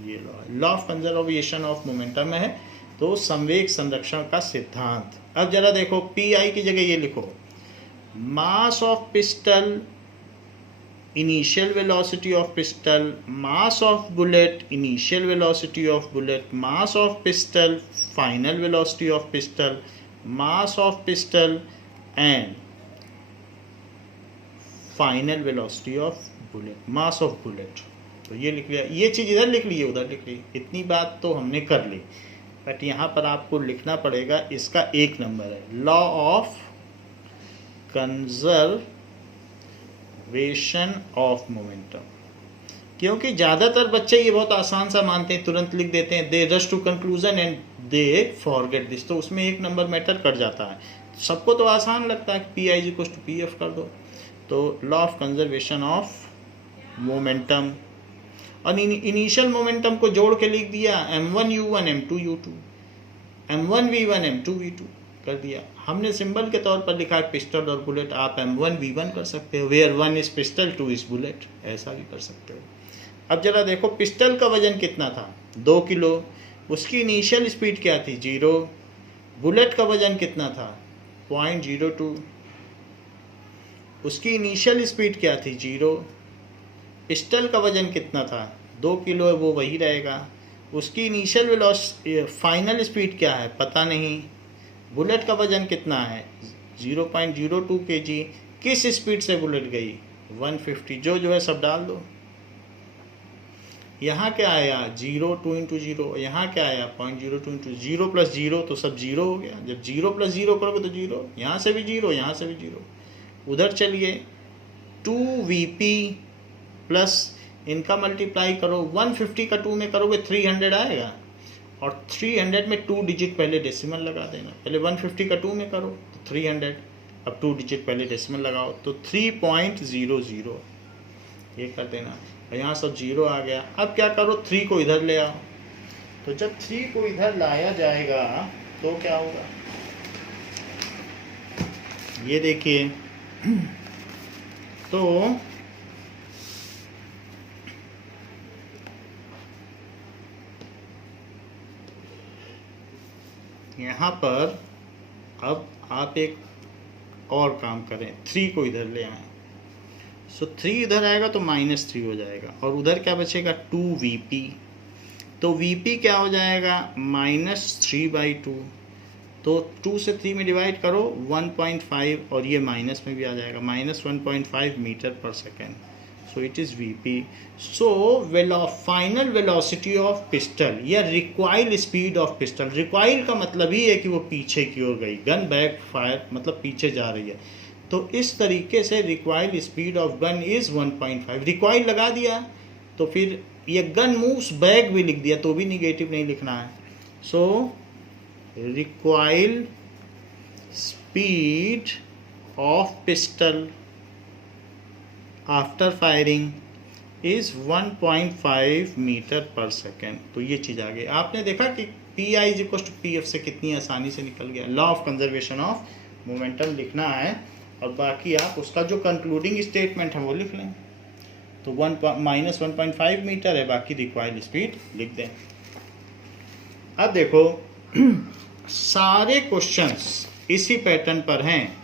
ये लॉ है, law of conservation of momentum है, तो संवेग संरक्षण का सिद्धांत। अब जरा देखो PI की जगह ये लिखो, मास of pistol initial velocity of pistol, mass of bullet, initial velocity of bullet, mass of pistol, final velocity of pistol, mass of pistol and final velocity of bullet, mass of bullet। तो ये लिख लिया, ये चीज़ इधर लिख ली, उधर लिख ली, इतनी बात तो हमने कर ली, बट यहाँ पर आपको लिखना पड़ेगा, इसका 1 नंबर है, law of conservation of momentum. क्योंकि ज़्यादातर बच्चे ये बहुत आसान सा मानते हैं, तुरंत लिख देते हैं, they rush to conclusion and they forget this, तो उसमें 1 नंबर मैटर कर जाता है। सबको तो आसान लगता है कि PI इक्वल टू PF कर दो, तो law of conservation of momentum, और इनिशियल मोमेंटम को जोड़ के लिख दिया, M1U1 M2U2, M1V1 M2V2 कर दिया। हमने सिंबल के तौर पर लिखा है पिस्टल और बुलेट, आप M1V1 कर सकते हो, where 1 is pistol 2 is bullet, ऐसा भी कर सकते हो। अब जरा देखो पिस्टल का वजन कितना था, 2 किलो, उसकी इनिशियल स्पीड क्या थी, 0। बुलेट का वजन कितना था, 0.02, उसकी इनिशियल स्पीड क्या थी 0। पिस्टल का वजन कितना था 2 किलो है, वो वही रहेगा। उसकी इनिशियल फाइनल स्पीड क्या है पता नहीं। बुलेट का वजन कितना है 0.02 kg। किस स्पीड से बुलेट गई 150। जो है सब डाल दो। यहाँ क्या आया 0 2 इंटू 0, यहाँ क्या आया 0.02 इंटू 0 प्लस 0, तो सब 0 हो गया। जब 0 प्लस 0 करोगे तो 0, यहाँ से भी 0, यहाँ से भी 0। उधर चलिए 2Vp प्लस इनका मल्टीप्लाई करो, 150 का 2 में करोगे 300 आएगा, और 300 में 2 डिजिट पहले डेसिमल लगा देना। पहले 150 का 2 में करो तो 300, अब 2 डिजिट पहले डेसिमल लगाओ तो 3.00 ये कर देना। यहाँ सब 0 आ गया। अब क्या करो 3 को इधर ले आओ, तो जब 3 को इधर लाया जाएगा तो क्या होगा ये देखिए। तो यहाँ पर अब आप एक और काम करें, 3 को इधर ले आएं। सो 3 इधर आएगा तो -3 हो जाएगा, और उधर क्या बचेगा 2Vp। तो Vp क्या हो जाएगा -3/2। तो 2 से 3 में डिवाइड करो 1.5, और ये माइनस में भी आ जाएगा -1.5 मीटर पर second. So it is Vp। So final velocity of pistol या recoil speed of pistol, recoil का मतलब ही है कि वो पीछे की ओर गई, गन बैक फायर मतलब पीछे जा रही है। तो इस तरीके से recoil speed of gun is 1.5। Recoil लगा दिया तो फिर ये गन मूव्स बैक भी लिख दिया तो भी निगेटिव नहीं लिखना है। So recoil speed of pistol after firing is 1.5 metre पर सेकेंड। तो ये चीज़ आ गई। आपने देखा कि PI = PF से कितनी आसानी से निकल गया। Law of conservation of momentum लिखना है, और बाकी आप उसका जो कंक्लूडिंग स्टेटमेंट है वो लिख लें। तो -1.5 मीटर है, बाकी रिक्वायर्ड स्पीड लिख दें। अब देखो सारे क्वेश्चंस इसी पैटर्न पर हैं,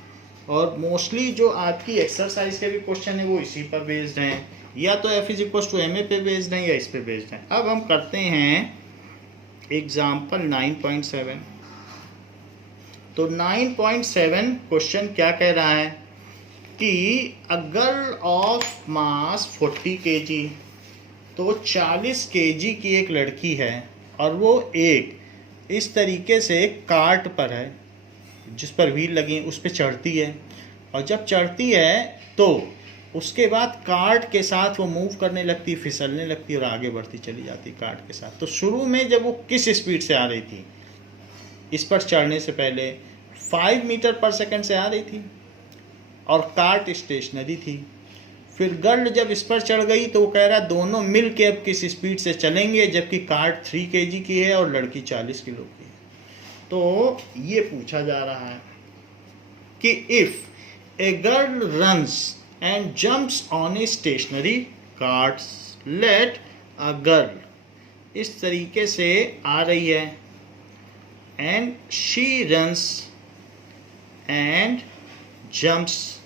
और मोस्टली जो आपकी एक्सरसाइज के भी क्वेश्चन है वो इसी पर बेस्ड हैं, या तो F = ma पे बेस्ड हैं या इस पे बेस्ड हैं। अब हम करते हैं एग्जाम्पल 9.7। तो 9.7 क्वेश्चन क्या कह रहा है कि a girl of mass 40 kg, तो 40 kg की एक लड़की है, और वो एक इस तरीके से कार्ट पर है जिस पर व्हील लगी उस पर चढ़ती है, और जब चढ़ती है तो उसके बाद कार्ट के साथ वो मूव करने लगती, फिसलने लगती और आगे बढ़ती चली जाती कार्ट के साथ। तो शुरू में जब वो किस स्पीड से आ रही थी इस पर चढ़ने से पहले 5 मीटर पर सेकंड से आ रही थी, और कार्ट स्टेशनरी थी। फिर गर्ल जब इस पर चढ़ गई तो वो कह रहा दोनों मिल के अब किस स्पीड से चलेंगे, जबकि कार्ट 3 kg की है और लड़की 40 किलो की है। तो ये पूछा जा रहा है कि if a girl runs and jumps on a stationary cart, let a girl इस तरीके से आ रही है, and she runs and jumps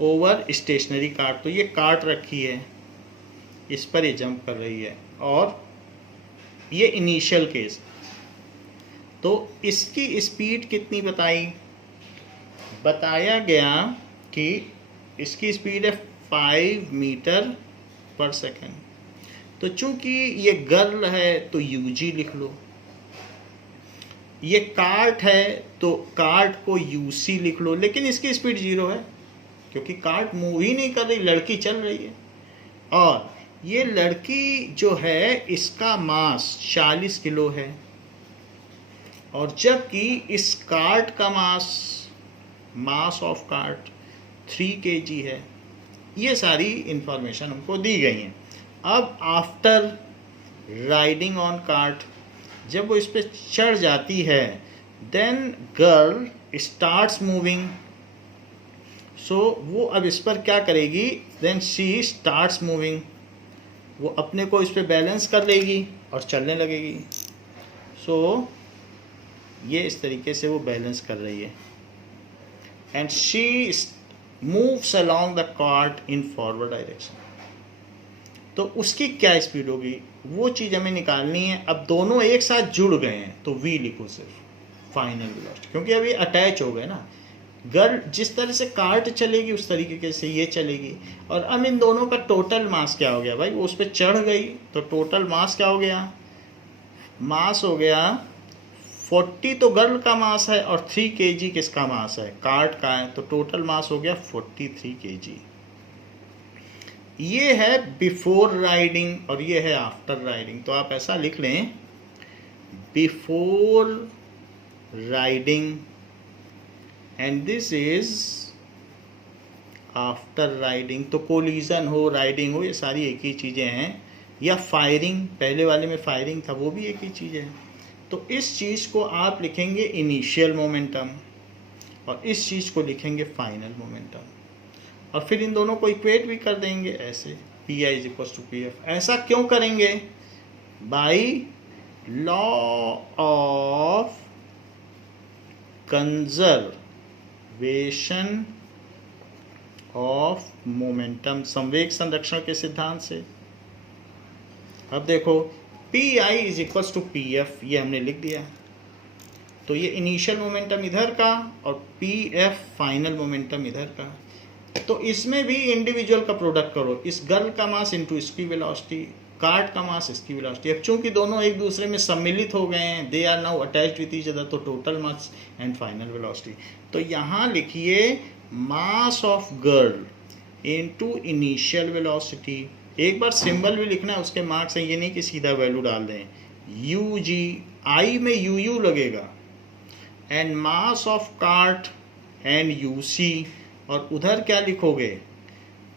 over stationary cart. तो ये कार्ट रखी है, इस पर ये जंप कर रही है, और ये इनिशियल केस। तो इसकी स्पीड कितनी बताया गया कि इसकी स्पीड है 5 मीटर पर सेकेंड। तो चूंकि ये गर्ल है तो UG लिख लो, ये कार्ट है तो कार्ट को UC लिख लो, लेकिन इसकी स्पीड 0 है क्योंकि कार्ट मूव ही नहीं कर रही, लड़की चल रही है। और ये लड़की जो है इसका मास 40 किलो है, और जबकि इस कार्ट का मास ऑफ कार्ट 3 kg है। ये सारी इंफॉर्मेशन हमको दी गई हैं। अब आफ्टर राइडिंग ऑन कार्ट, जब वो इस पर चढ़ जाती है, देन गर्ल स्टार्ट्स मूविंग। सो वो अब इस पर क्या करेगी, देन शी स्टार्ट्स मूविंग, वो अपने को इस पर बैलेंस कर लेगी और चलने लगेगी। सो ये इस तरीके से वो बैलेंस कर रही है, and she moves along the cart in forward direction. तो उसकी क्या स्पीड होगी, वो चीज़ हमें निकालनी है। अब दोनों एक साथ जुड़ गए हैं तो v लिखो सिर्फ फाइनल वेलोसिटी, क्योंकि अभी अटैच हो गए ना। गर्ल जिस तरह से कार्ट चलेगी उस तरीके से ये चलेगी। और अब इन दोनों का टोटल मास क्या हो गया भाई, वो उस पर चढ़ गई तो टोटल मास क्या हो गया, मास हो गया 40 तो गर्ल का मास है और 3 kg किसका मास है, कार्ट का है, तो टोटल मास हो गया 43 kg। ये है बिफोर राइडिंग और ये है आफ्टर राइडिंग। तो आप ऐसा लिख लें, before riding and this is after riding. तो कोलिजन हो, राइडिंग हो, ये सारी एक ही चीज़ें हैं। या फायरिंग, पहले वाले में फायरिंग था, वो भी एक ही चीज़ है। तो इस चीज़ को आप लिखेंगे इनिशियल मोमेंटम और इस चीज़ को लिखेंगे फाइनल मोमेंटम, और फिर इन दोनों को इक्वेट भी कर देंगे ऐसे, p I is equal to P f. ऐसा क्यों करेंगे, by law of conservation of momentum, संवेग संरक्षण के सिद्धांत से। अब देखो p I is equal to P F, ये हमने लिख दिया। तो ये इनिशियल मोमेंटम इधर का और पी एफ फाइनल मोमेंटम इधर का। तो इसमें भी इंडिविजुअल का प्रोडक्ट करो, इस गर्ल का मास इंटू इसकी वेलोसिटी, कार्ट का मास इसकी वेलोसिटी। अब चूंकि दोनों एक दूसरे में सम्मिलित हो गए हैं, they are now attached with each other, तो total mass and final velocity. तो यहाँ लिखिए mass of girl into initial velocity. एक बार सिंबल भी लिखना है, उसके मार्क्स हैं, ये नहीं कि सीधा वैल्यू डाल दें। यू जी, आई में यू यू लगेगा, and mass of cart and U C, और उधर क्या लिखोगे,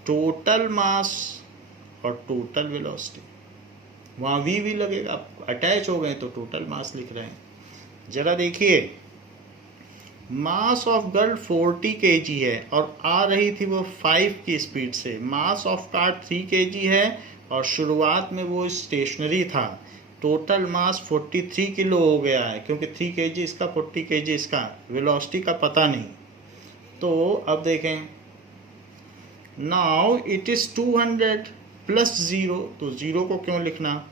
टोटल मास और टोटल वेलोसिटी। वहाँ वी भी लगेगा, अटैच हो गए तो टोटल मास लिख रहे हैं। जरा देखिए, मास ऑफ गर्ल 40 kg है और आ रही थी वो 5 की स्पीड से। मास ऑफ कार्ट 3 kg है और शुरुआत में वो स्टेशनरी था। टोटल मास 43 किलो हो गया है, क्योंकि 3 kg इसका 40 kg इसका, वेलोसिटी का पता नहीं। तो अब देखें, नाउ इट इज 200 प्लस 0, तो 0 को क्यों लिखना,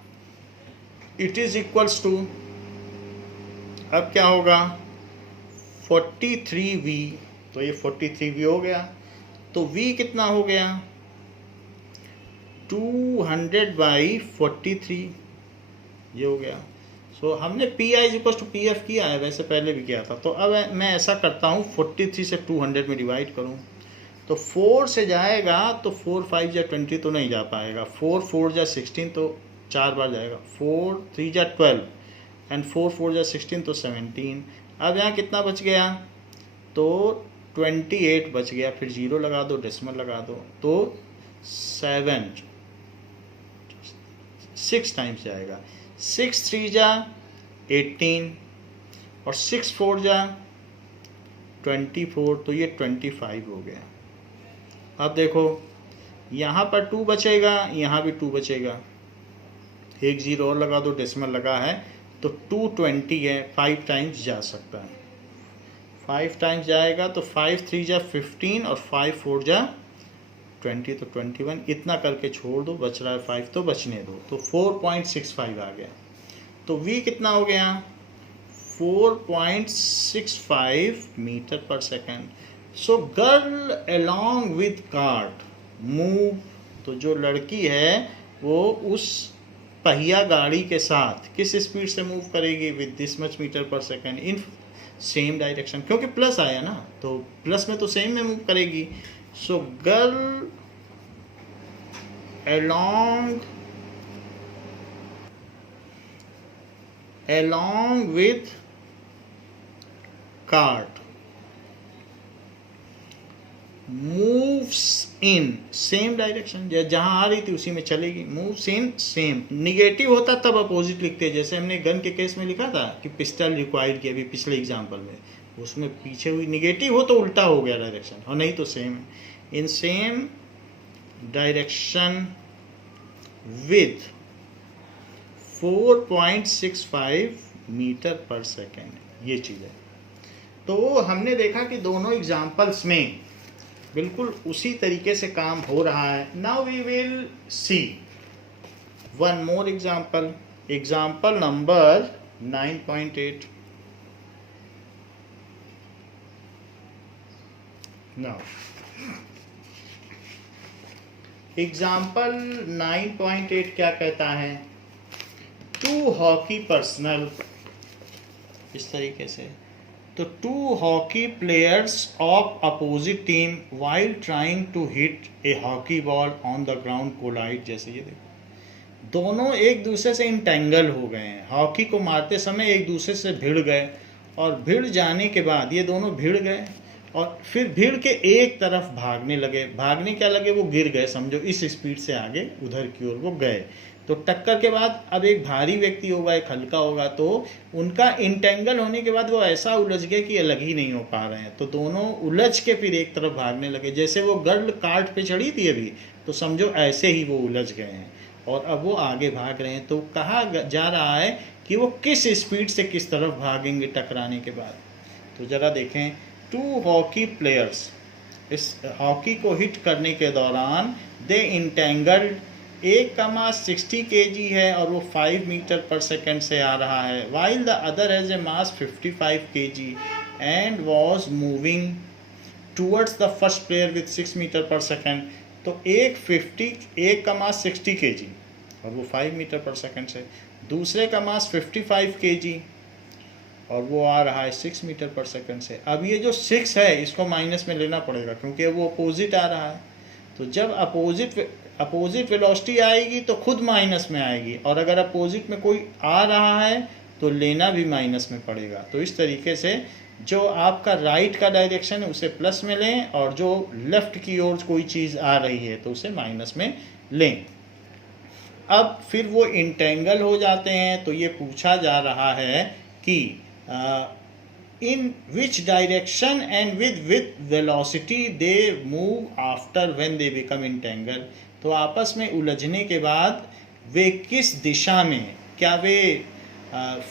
इट इज इक्वल्स टू, अब क्या होगा 43v, तो ये 43v हो गया। तो v कितना हो गया 200/43, ये हो गया। सो हमने p i equal to P f किया है, वैसे पहले भी किया था। तो अब मैं ऐसा करता हूँ 43 से 200 में डिवाइड करूँ, तो 4 से जाएगा तो 4 5 या 20 तो नहीं जा पाएगा, 4 4 या 16 तो 4 बार जाएगा, 4 3 या 12 एंड 4 4 या 16 तो 17। अब यहाँ कितना बच गया, तो 28 बच गया, फिर 0 लगा दो, डेसिमल लगा दो, तो 6 टाइम्स जाएगा। 6 3 जा 18 और 6 4 जा 24, तो ये 25 हो गया। अब देखो यहाँ पर 2 बचेगा, यहाँ भी 2 बचेगा, एक 0 और लगा दो, डेसिमल लगा है, तो 220 है, 5 टाइम्स जा सकता है। 5 टाइम्स जाएगा तो 5 3 जा 15 और 5 4 जा 20, तो 21। इतना करके छोड़ दो, बच रहा है 5, तो बचने दो, तो 4.65 आ गया। तो v कितना हो गया 4.65 मीटर पर second. So girl along with cart move, तो जो लड़की है वो उस पहिया गाड़ी के साथ किस स्पीड से मूव करेगी, विद दिस मच मीटर पर सेकेंड इन सेम डायरेक्शन, क्योंकि प्लस आया ना, तो प्लस में तो सेम में मूव करेगी। So girl along with cart moves in same direction, जहां आ रही थी उसी में चलेगी, moves in same। निगेटिव होता तब अपोजिट लिखते हैं, जैसे हमने गन के केस में लिखा था कि पिस्टल रिक्वायर्ड किया, अभी पिछले एग्जाम्पल में, उसमें पीछे हुई निगेटिव हो तो उल्टा हो गया डायरेक्शन, और नहीं तो सेम है। In same direction with 4.65 metre पर सेकेंड, ये चीज़ है। तो हमने देखा कि दोनों एग्जाम्पल्स में बिल्कुल उसी तरीके से काम हो रहा है. Now we will see one more example. Example number 9.8. Now example 9.8 क्या कहता है? टू हॉकी पर्सनल, इस तरीके से. तो two hockey players of opposite team while trying to hit a hockey ball on the ground collide. जैसे ये देखो, दोनों एक दूसरे से इंटेंगल हो गए हैं. हॉकी को मारते समय एक दूसरे से भिड़ गए, और भिड़ जाने के बाद ये दोनों भिड़ गए और फिर भिड़ के एक तरफ भागने लगे. भागने क्या लगे, वो गिर गए, समझो इस स्पीड से आगे उधर की ओर वो गए. तो टक्कर के बाद अब एक भारी व्यक्ति होगा, एक हल्का होगा, तो उनका इंटेंगल होने के बाद वो ऐसा उलझ गए कि अलग ही नहीं हो पा रहे हैं. तो दोनों उलझ के फिर एक तरफ भागने लगे. जैसे वो गर्ल कार्ट पे चढ़ी थी अभी, तो समझो ऐसे ही वो उलझ गए हैं और अब वो आगे भाग रहे हैं. तो कहा जा रहा है कि वो किस स्पीड से किस तरफ भागेंगे टकराने के बाद. तो ज़रा देखें, टू हॉकी प्लेयर्स, इस हॉकी को हिट करने के दौरान दे इंटेंगल्ड. एक का मास 60 kg है और वो 5 मीटर पर सेकेंड से आ रहा है, while the other has a mass 55 kg and was moving towards the first player with 6 metre पर सेकेंड. तो एक का मास 60 kg और वो 5 मीटर पर सेकेंड से, दूसरे का मास 55 kg और वो आ रहा है 6 मीटर पर सेकेंड से. अब ये जो 6 है इसको माइनस में लेना पड़ेगा क्योंकि वो अपोजिट आ रहा है. तो जब अपोजिट वेलोसिटी आएगी तो खुद माइनस में आएगी, और अगर अपोजिट में कोई आ रहा है तो लेना भी माइनस में पड़ेगा. तो इस तरीके से जो आपका राइट का डायरेक्शन है उसे प्लस में लें, और जो लेफ्ट की ओर कोई चीज़ आ रही है तो उसे माइनस में लें. अब फिर वो इंटेंगल हो जाते हैं. तो ये पूछा जा रहा है कि in which direction and with velocity they move after when they become entangled. तो आपस में उलझने के बाद वे किस दिशा में, क्या वे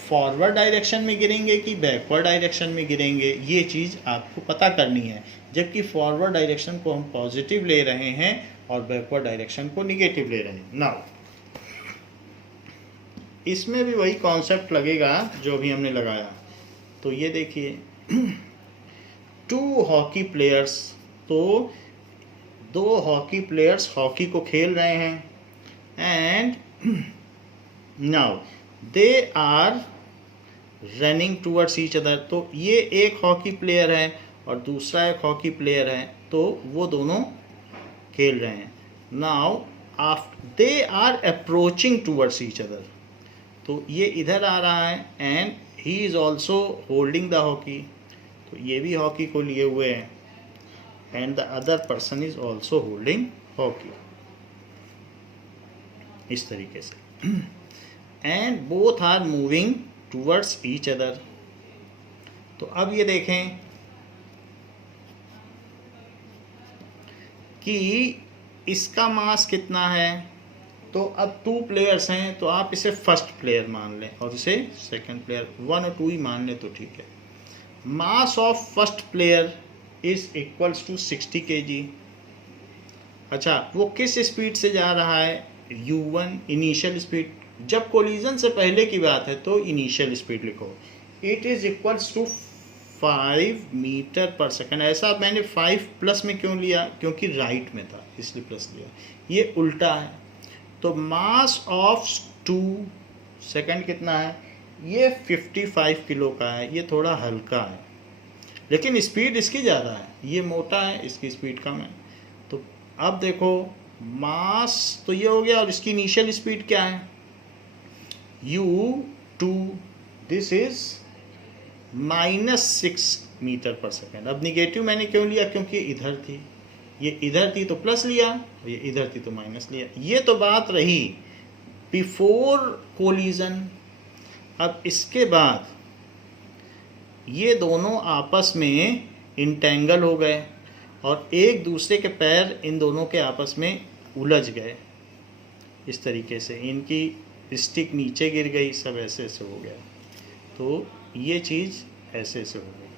फॉरवर्ड डायरेक्शन में गिरेंगे कि बैकवर्ड डायरेक्शन में गिरेंगे, ये चीज़ आपको पता करनी है. जबकि फॉरवर्ड डायरेक्शन को हम पॉजिटिव ले रहे हैं और बैकवर्ड डायरेक्शन को निगेटिव ले रहे हैं. नाउ इसमें भी वही कॉन्सेप्ट लगेगा जो अभी हमने लगाया. तो ये देखिए, टू हॉकी प्लेयर्स, तो दो हॉकी प्लेयर्स हॉकी को खेल रहे हैं. And now they are running towards each other. तो ये एक हॉकी प्लेयर है और दूसरा एक हॉकी प्लेयर है, तो वो दोनों खेल रहे हैं. Now after they are approaching towards each other. तो ये इधर आ रहा है and he is also holding the hockey. तो ये भी हॉकी को लिए हुए हैं and the other person is also holding hockey, इस तरीके से. And both are moving towards each other. तो अब ये देखें कि इसका मास कितना है. तो अब 2 प्लेयर्स हैं, तो आप इसे फर्स्ट प्लेयर मान लें और इसे सेकंड प्लेयर. 1 और 2 ही मान लें तो ठीक है. Mass of first player is equals to 60 kg. अच्छा, वो किस स्पीड से जा रहा है? u1 initial speed. जब कोलिजन से पहले की बात है तो इनिशियल स्पीड लिखो. It is equals to 5 metre पर सेकेंड. ऐसा मैंने 5 प्लस में क्यों लिया? क्योंकि राइट में था इसलिए प्लस लिया. ये उल्टा है. तो मास ऑफ 2 सेकेंड कितना है? ये 55 किलो का है. ये थोड़ा हल्का है लेकिन स्पीड इसकी ज़्यादा है. ये मोटा है, इसकी स्पीड कम है. तो अब देखो, मास तो ये हो गया और इसकी इनिशियल स्पीड क्या है? u2. दिस इज -6 मीटर पर सेकेंड. अब निगेटिव मैंने क्यों लिया? क्योंकि इधर थी, ये इधर थी तो प्लस लिया, ये इधर थी तो माइनस लिया. ये तो बात रही बिफोर कोलिजन. अब इसके बाद ये दोनों आपस में इंटेंगल हो गए और एक दूसरे के पैर इन दोनों के आपस में उलझ गए. इस तरीके से इनकी स्टिक नीचे गिर गई, सब ऐसे ऐसे हो गया. तो ये चीज़ ऐसे ऐसे हो गई.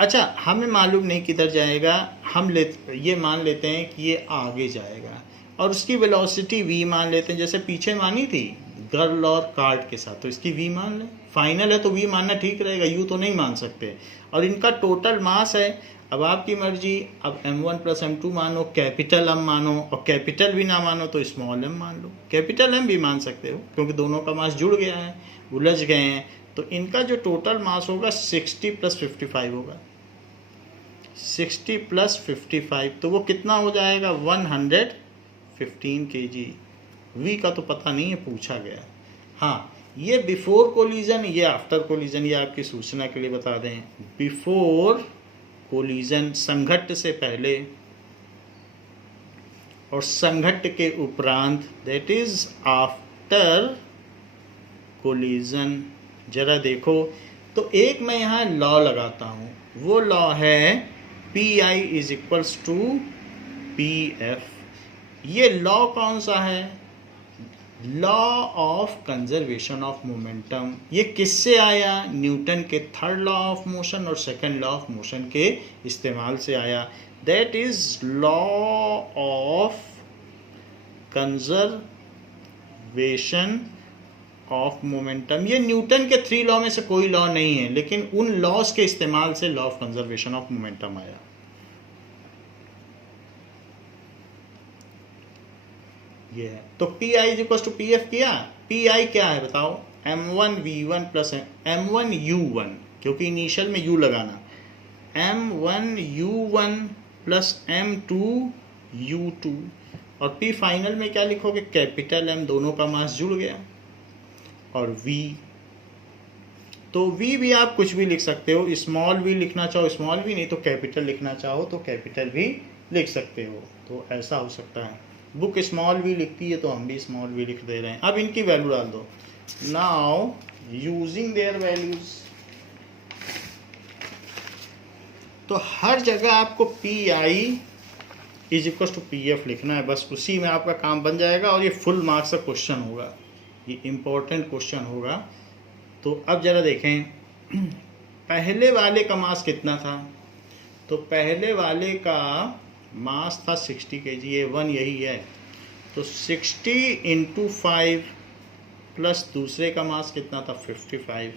अच्छा, हमें मालूम नहीं किधर जाएगा, हम ये मान लेते हैं कि ये आगे जाएगा और उसकी वेलोसिटी v मान लेते हैं, जैसे पीछे मानी थी गर्ल और कार्ड के साथ, तो इसकी v मान लें। फाइनल है तो v मानना ठीक रहेगा, u तो नहीं मान सकते। और इनका टोटल मास है, अब आपकी मर्जी, अब m1 प्लस m2 मानो, कैपिटल m मानो, और कैपिटल भी ना मानो तो स्मॉल m मान लो। कैपिटल m भी मान सकते हो क्योंकि दोनों का मास जुड़ गया है, उलझ गए हैं। तो इनका जो टोटल मास होगा 60 प्लस 55 होगा, 60 प्लस 55, तो वो कितना हो जाएगा 115 kg। वी का तो पता नहीं है, पूछा गया। हाँ, ये बिफोर कोलिजन, ये आफ्टर कोलिजन, ये आपकी सूचना के लिए बता दें। बिफोर कोलिजन संघट्ट से पहले और संघट्ट के उपरांत, दैट इज आफ्टर कोलिजन। जरा देखो, तो एक मैं यहाँ लॉ लगाता हूँ, वो लॉ है PI is equals to PF। ये लॉ कौन सा है? Law of conservation of momentum. ये किससे आया? न्यूटन के थर्ड लॉ ऑफ मोशन और सेकंड लॉ ऑफ मोशन के इस्तेमाल से आया। That is law of conservation of momentum. ये न्यूटन के 3 लॉ में से कोई लॉ नहीं है, लेकिन उन लॉज के इस्तेमाल से law of conservation of momentum आया। ये है, तो PI is equal to PF किया। PI क्या है बताओ? m1v1 प्लस m1u1, क्योंकि इनिशियल में u लगाना, m1u1 प्लस m2u2, और P फाइनल में क्या लिखोगे? कैपिटल M, दोनों का मास जुड़ गया, और V, तो V भी आप कुछ भी लिख सकते हो। स्मॉल v लिखना चाहो स्मॉल v, नहीं तो कैपिटल लिखना चाहो तो कैपिटल भी लिख सकते हो। तो ऐसा हो सकता है। बुक स्मॉल v लिखती है तो हम भी स्मॉल v लिख दे रहे हैं। अब इनकी वैल्यू डाल दो। नाउ यूजिंग देयर वैल्यूज, तो हर जगह आपको PI is equal to PF लिखना है, बस उसी में आपका काम बन जाएगा। और ये फुल मार्क्स का क्वेश्चन होगा, ये इम्पोर्टेंट क्वेश्चन होगा। तो अब जरा देखें, पहले वाले का मास कितना था? तो पहले वाले का मास था 60 kg, ये 1 यही है। तो 60 इंटू 5 प्लस दूसरे का मास कितना था? 55,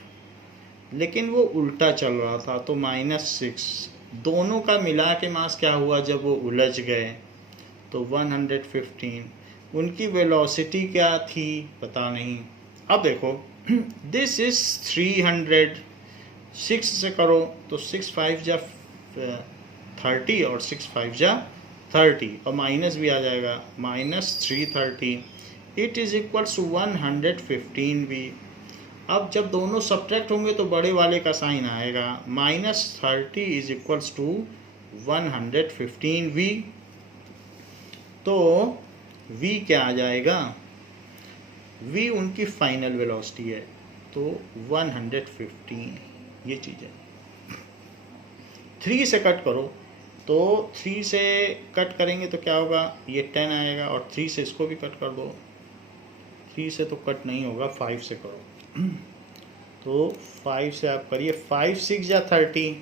लेकिन वो उल्टा चल रहा था तो -6। दोनों का मिला के मास क्या हुआ जब वो उलझ गए? तो 115। उनकी वेलोसिटी क्या थी? पता नहीं। अब देखो, दिस इज 300, 6 से करो तो 6 5 जा 30 और 6 5 जा 30, और माइनस भी आ जाएगा, -330। इट इज इक्वल्स टू 115 भी। अब जब दोनों सब्ट्रैक्ट होंगे तो बड़े वाले का साइन आएगा, -30 इज इक्वल्स टू 115 v। तो v क्या आ जाएगा? v उनकी फाइनल वेलोसिटी है, तो 115 ये चीज़ है। 3 से कट करो, तो 3 से कट करेंगे तो क्या होगा? ये 10 आएगा, और 3 से इसको भी कट कर दो। 3 से तो कट नहीं होगा, 5 से करो। तो 5 से आप करिए, 5 6 जा 30,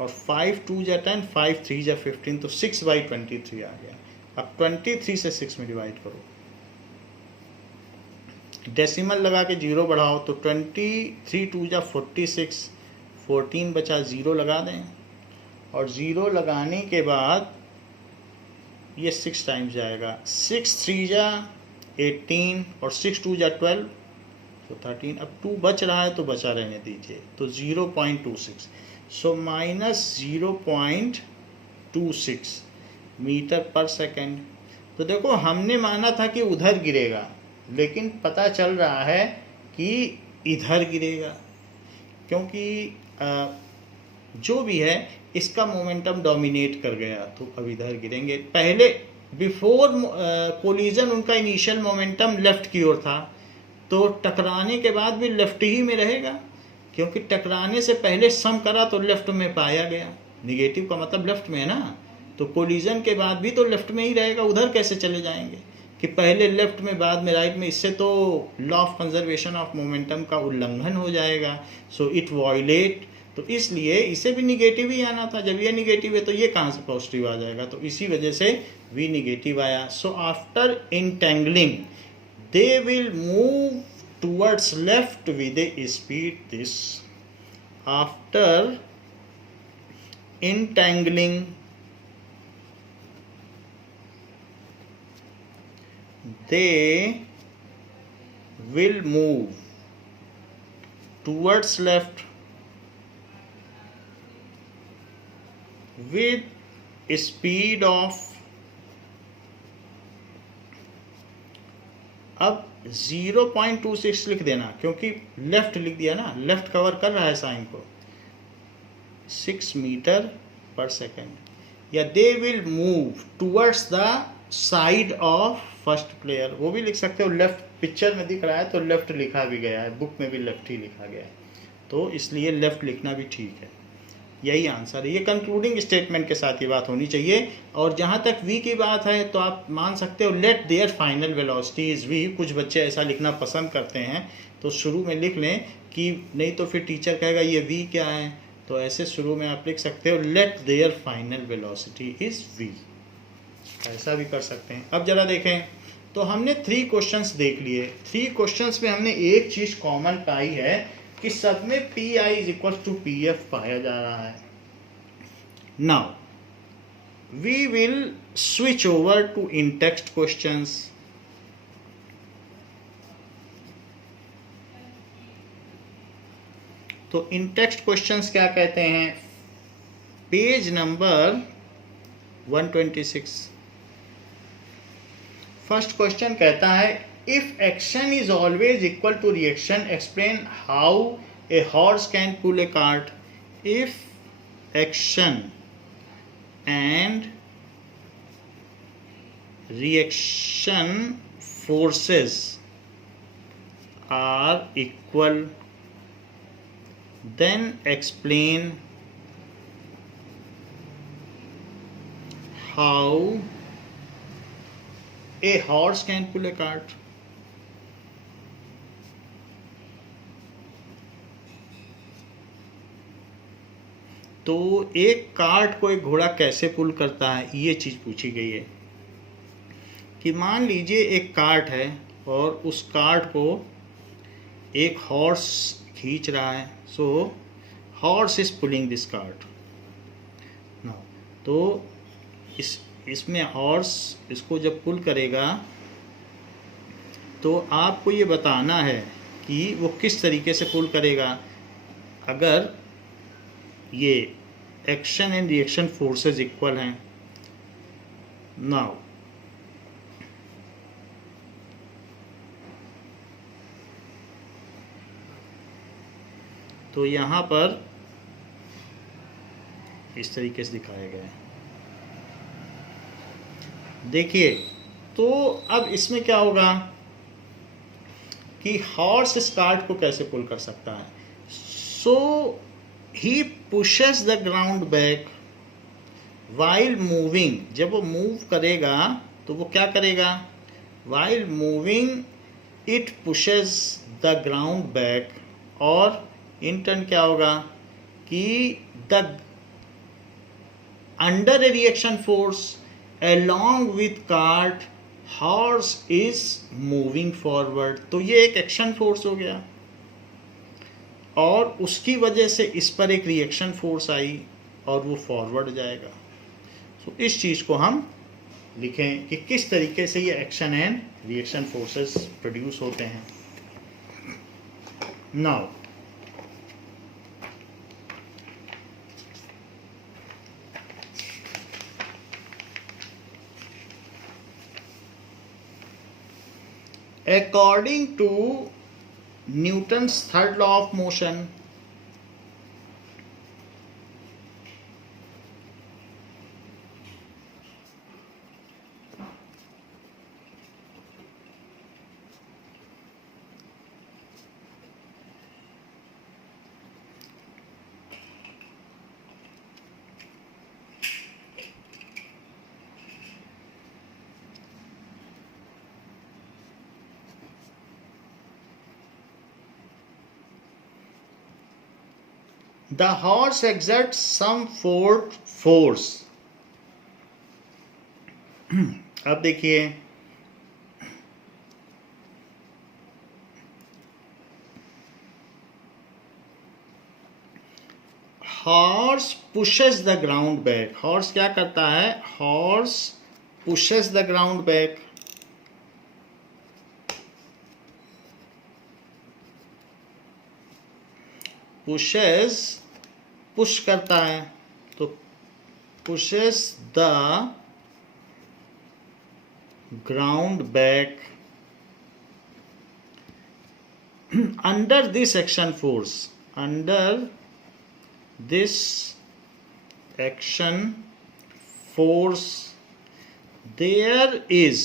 और 5 2 जा 10, 5 3 जा 15, तो 6/23 आ गया। अब 23 से 6 में डिवाइड करो, डेसिमल लगा के 0 बढ़ाओ, तो 23 2 जा 46, 14 बचा, 0 लगा दें, और 0 लगाने के बाद ये 6 टाइम्स जाएगा। 6 3 जा 18, और 6 2 जा 12, तो 13। अब 2 बच रहा है तो बचा रहने दीजिए, तो 0.26, सो -0.26 मीटर पर सेकेंड। तो देखो, हमने माना था कि उधर गिरेगा, लेकिन पता चल रहा है कि इधर गिरेगा, क्योंकि जो भी है इसका मोमेंटम डोमिनेट कर गया, तो अब इधर गिरेंगे। पहले बिफोर कोलिजन उनका इनिशियल मोमेंटम लेफ्ट की ओर था, तो टकराने के बाद भी लेफ्ट ही में रहेगा, क्योंकि टकराने से पहले सम करा तो लेफ्ट में पाया गया। निगेटिव का मतलब लेफ्ट में है ना, तो कोलिजन के बाद भी तो लेफ्ट में ही रहेगा, उधर कैसे चले जाएंगे कि पहले लेफ्ट में बाद में राइट में? इससे तो law of conservation of momentum का उल्लंघन हो जाएगा। सो इट वायलेट तो इसलिए इसे भी निगेटिव ही आना था। जब ये निगेटिव है तो ये कहाँ से पॉजिटिव आ जाएगा, तो इसी वजह से v निगेटिव आया। So after entangling they will move towards left with a speed this. After entangling they will move towards left with speed of, अब 0.26 लिख देना क्योंकि लेफ्ट लिख दिया ना, लेफ्ट कवर कर रहा है साइन को, 6 मीटर पर सेकेंड, या दे will move towards the side of first player, वो भी लिख सकते हो। लेफ्ट पिक्चर में दिख रहा है तो लेफ्ट लिखा भी गया है, बुक में भी लेफ्ट ही लिखा गया है, तो इसलिए लेफ्ट लिखना भी ठीक है। यही आंसर है। ये कंक्लूडिंग स्टेटमेंट के साथ ही बात होनी चाहिए। और जहाँ तक v की बात है तो आप मान सकते हो let there final velocity is v। कुछ बच्चे ऐसा लिखना पसंद करते हैं तो शुरू में लिख लें कि नहीं तो फिर टीचर कहेगा ये v क्या है, तो ऐसे शुरू में आप लिख सकते हो let there final velocity is v, ऐसा भी कर सकते हैं। अब जरा देखें तो हमने 3 क्वेश्चंस देख लिए। 3 क्वेश्चंस में हमने एक चीज कॉमन पाई है कि सब में p I is equal to P f पाया जा रहा है। Now we will switch over to in text questions. तो इन टेक्स्ट क्वेश्चंस क्या कहते हैं, पेज नंबर 126। फर्स्ट क्वेश्चन कहता है if action is always equal to reaction, explain how a horse can pull a cart. If action and reaction forces are equal, then explain how a horse can pull a cart. तो एक cart को एक घोड़ा कैसे पुल करता है, ये चीज़ पूछी गई है। कि मान लीजिए एक कार्ट है और उस कार्ट को एक हॉर्स खींच रहा है। So horse is pulling this cart. Now तो इसमें हॉर्स इसको जब पुल करेगा तो आपको ये बताना है कि वो किस तरीके से पुल करेगा। अगर ये action and reaction forces equal हैं, नाउ तो यहाँ पर इस तरीके से दिखाया गया है। देखिए तो अब इसमें क्या होगा कि हॉर्स इस कार्ट को कैसे पुल कर सकता है। सो he pushes the ground back while moving। जब वो मूव करेगा तो वो क्या करेगा, while moving it pushes the ground back, और इन टर्न क्या होगा कि the under a reaction force along with cart horse is moving forward। तो ये एक एक्शन फोर्स हो गया और उसकी वजह से इस पर एक रिएक्शन फोर्स आई और वो फॉरवर्ड जाएगा। तो इस चीज़ को हम लिखें कि किस तरीके से ये action and reaction forces produce होते हैं। Now according to Newton's third law of motion, the horse exerts some force. अब देखिए, horse pushes the ground back. Horse क्या करता है? Horse pushes the ground back. Pushes, push करता है, तो pushes the ground back under this action force. Under this action force there is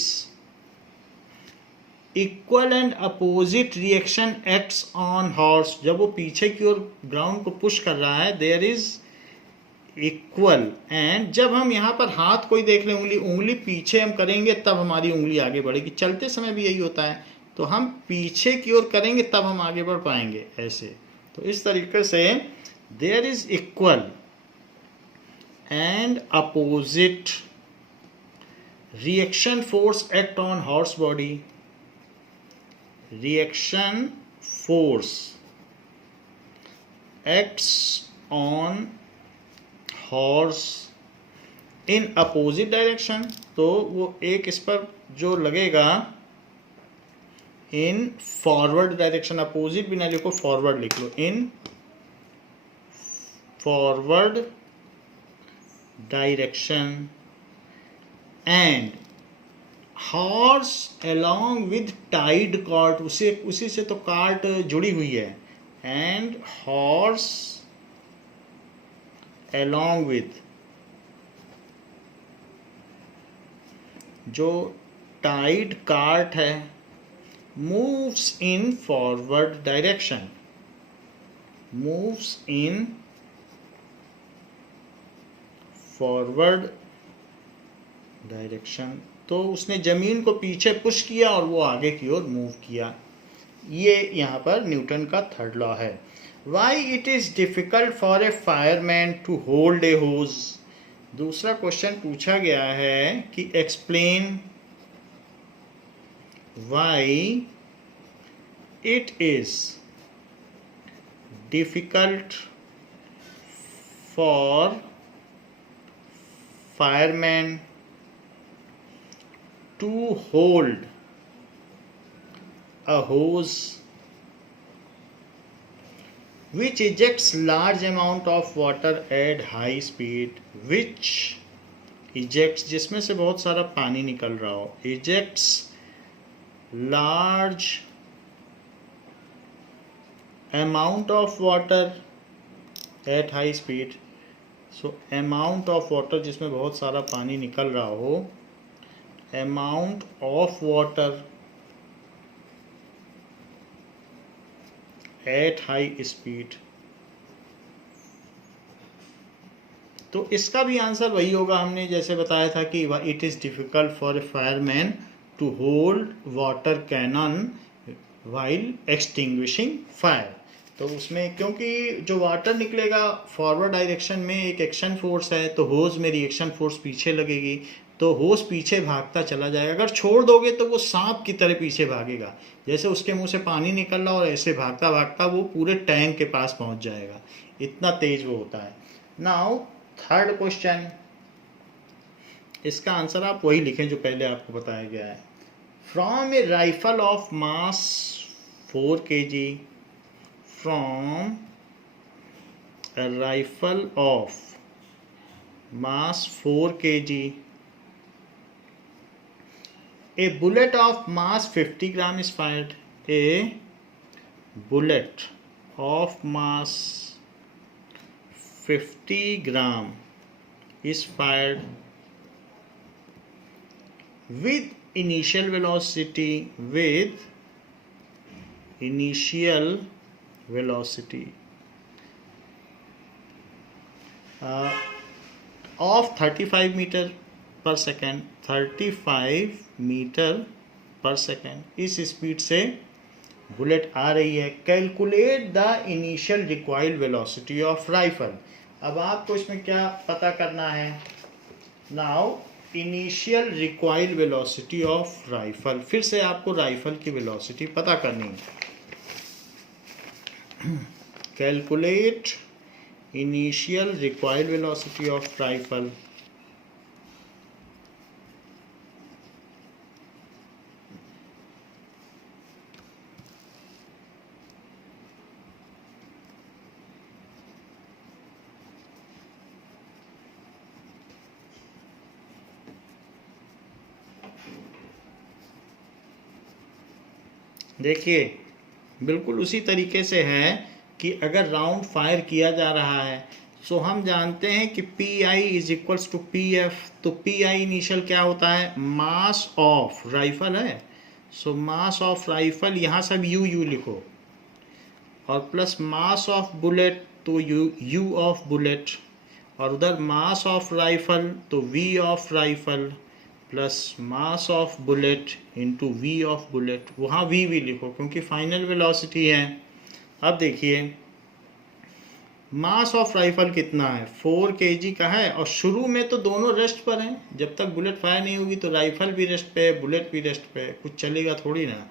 equal and opposite reaction acts on horse. जब वो पीछे की ओर ग्राउंड को पुश कर रहा है, there is equal. एंड जब हम यहाँ पर हाथ कोई देख लें, उंगली पीछे हम करेंगे तब हमारी उंगली आगे बढ़ेगी. चलते समय भी यही होता है. तो हम पीछे की ओर करेंगे तब हम आगे बढ़ पाएंगे, ऐसे. तो इस तरीके से there is equal and opposite reaction force act on horse body. Reaction force acts on horse in opposite direction. तो वो एक इस पर जो लगेगा in forward direction. opposite भी ना लिखो, forward लिख लो. in forward direction and horse along with tied cart. उसी से तो कार्ट जुड़ी हुई है. and horse along with जो tied cart है moves in forward direction. moves in forward direction. तो उसने जमीन को पीछे पुश किया और वो आगे की ओर मूव किया. ये यहाँ पर न्यूटन का थर्ड लॉ है. Why it is difficult for a fireman to hold a hose. दूसरा क्वेश्चन पूछा गया है कि explain why it is difficult for fireman to hold a hose which ejects large amount of water at high speed. which ejects, जिसमें से बहुत सारा पानी निकल रहा हो. ejects large amount of water at high speed. So amount of water, जिसमें बहुत सारा पानी निकल रहा हो. Amount of water at high speed. तो इसका भी आंसर वही होगा, हमने जैसे बताया था कि it is difficult for a fireman to hold water cannon while extinguishing fire. तो उसमें क्योंकि जो वाटर निकलेगा फॉरवर्ड डायरेक्शन में एक एक्शन फोर्स है, तो होज में रिएक्शन फोर्स पीछे लगेगी, तो होज पीछे भागता चला जाएगा. अगर छोड़ दोगे तो वो सांप की तरह पीछे भागेगा. जैसे उसके मुंह से पानी निकल रहा और ऐसे भागता भागता वो पूरे टैंक के पास पहुंच जाएगा. इतना तेज वो होता है. नाउ थर्ड क्वेश्चन, इसका आंसर आप वही लिखें जो पहले आपको बताया गया है. From a rifle of mass 4 kg. From a rifle of mass 4 kg, a bullet of mass 50 gram is fired. A bullet of mass 50 gram is fired with initial velocity of 35 meter per second. 35 metre पर second इस speed से bullet आ रही है। Calculate the initial required velocity of rifle. अब आपको इसमें क्या पता करना है? Now initial required velocity of rifle, फिर से आपको राइफल की वेलोसिटी पता करनी है। Calculate initial required velocity of rifle. देखिए बिल्कुल उसी तरीके से है कि अगर राउंड फायर किया जा रहा है सो हम जानते हैं कि P I is equals to P f. तो पी आई इनिशियल क्या होता है? मास ऑफ राइफल है। सो मास ऑफ राइफल, यहाँ सब यू यू लिखो, और प्लस मास ऑफ बुलेट तो यू ऑफ बुलेट, और उधर मास ऑफ राइफल तो v of rifle plus mass of bullet into v of bullet. वहाँ वी लिखो क्योंकि फाइनल वेलोसिटी है। अब देखिए मास ऑफ राइफल कितना है? 4 kg का है, और शुरू में तो दोनों रेस्ट पर हैं। जब तक बुलेट फायर नहीं होगी तो राइफल भी रेस्ट पे है, बुलेट भी रेस्ट पे है, कुछ चलेगा थोड़ी ना।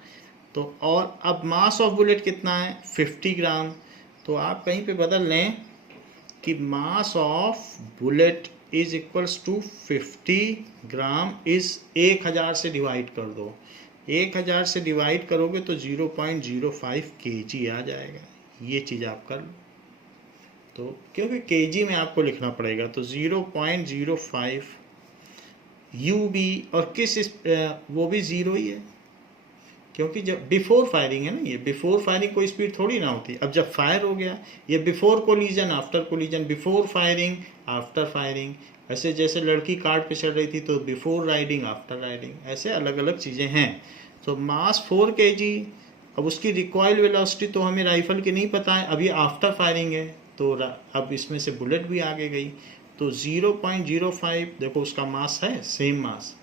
तो और अब मास ऑफ बुलेट कितना है? 50 ग्राम। तो आप कहीं पे बदल लें कि mass of bullet is equals to 50 gram is 1000 से डिवाइड कर दो। 1000 से डिवाइड करोगे तो 0.05 kg आ जाएगा। ये चीज़ आप कर लो। तो क्योंकि kg में आपको लिखना पड़ेगा तो 0.05 यू भी, और वो भी ज़ीरो ही है क्योंकि जब बिफोर फायरिंग है ना, ये बिफोर फायरिंग कोई स्पीड थोड़ी ना होती। अब जब फायर हो गया, ये before collision after collision, before firing after firing. ऐसे जैसे लड़की कार्ड पे चढ़ रही थी तो बिफोर राइडिंग आफ्टर राइडिंग, ऐसे अलग अलग चीज़ें हैं। तो मास 4 kg। अब उसकी रिकॉइल वेलोसिटी तो हमें राइफल की नहीं पता है, अभी आफ्टर फायरिंग है, तो अब इसमें से बुलेट भी आगे गई। तो 0.05 देखो उसका मास है, सेम मास।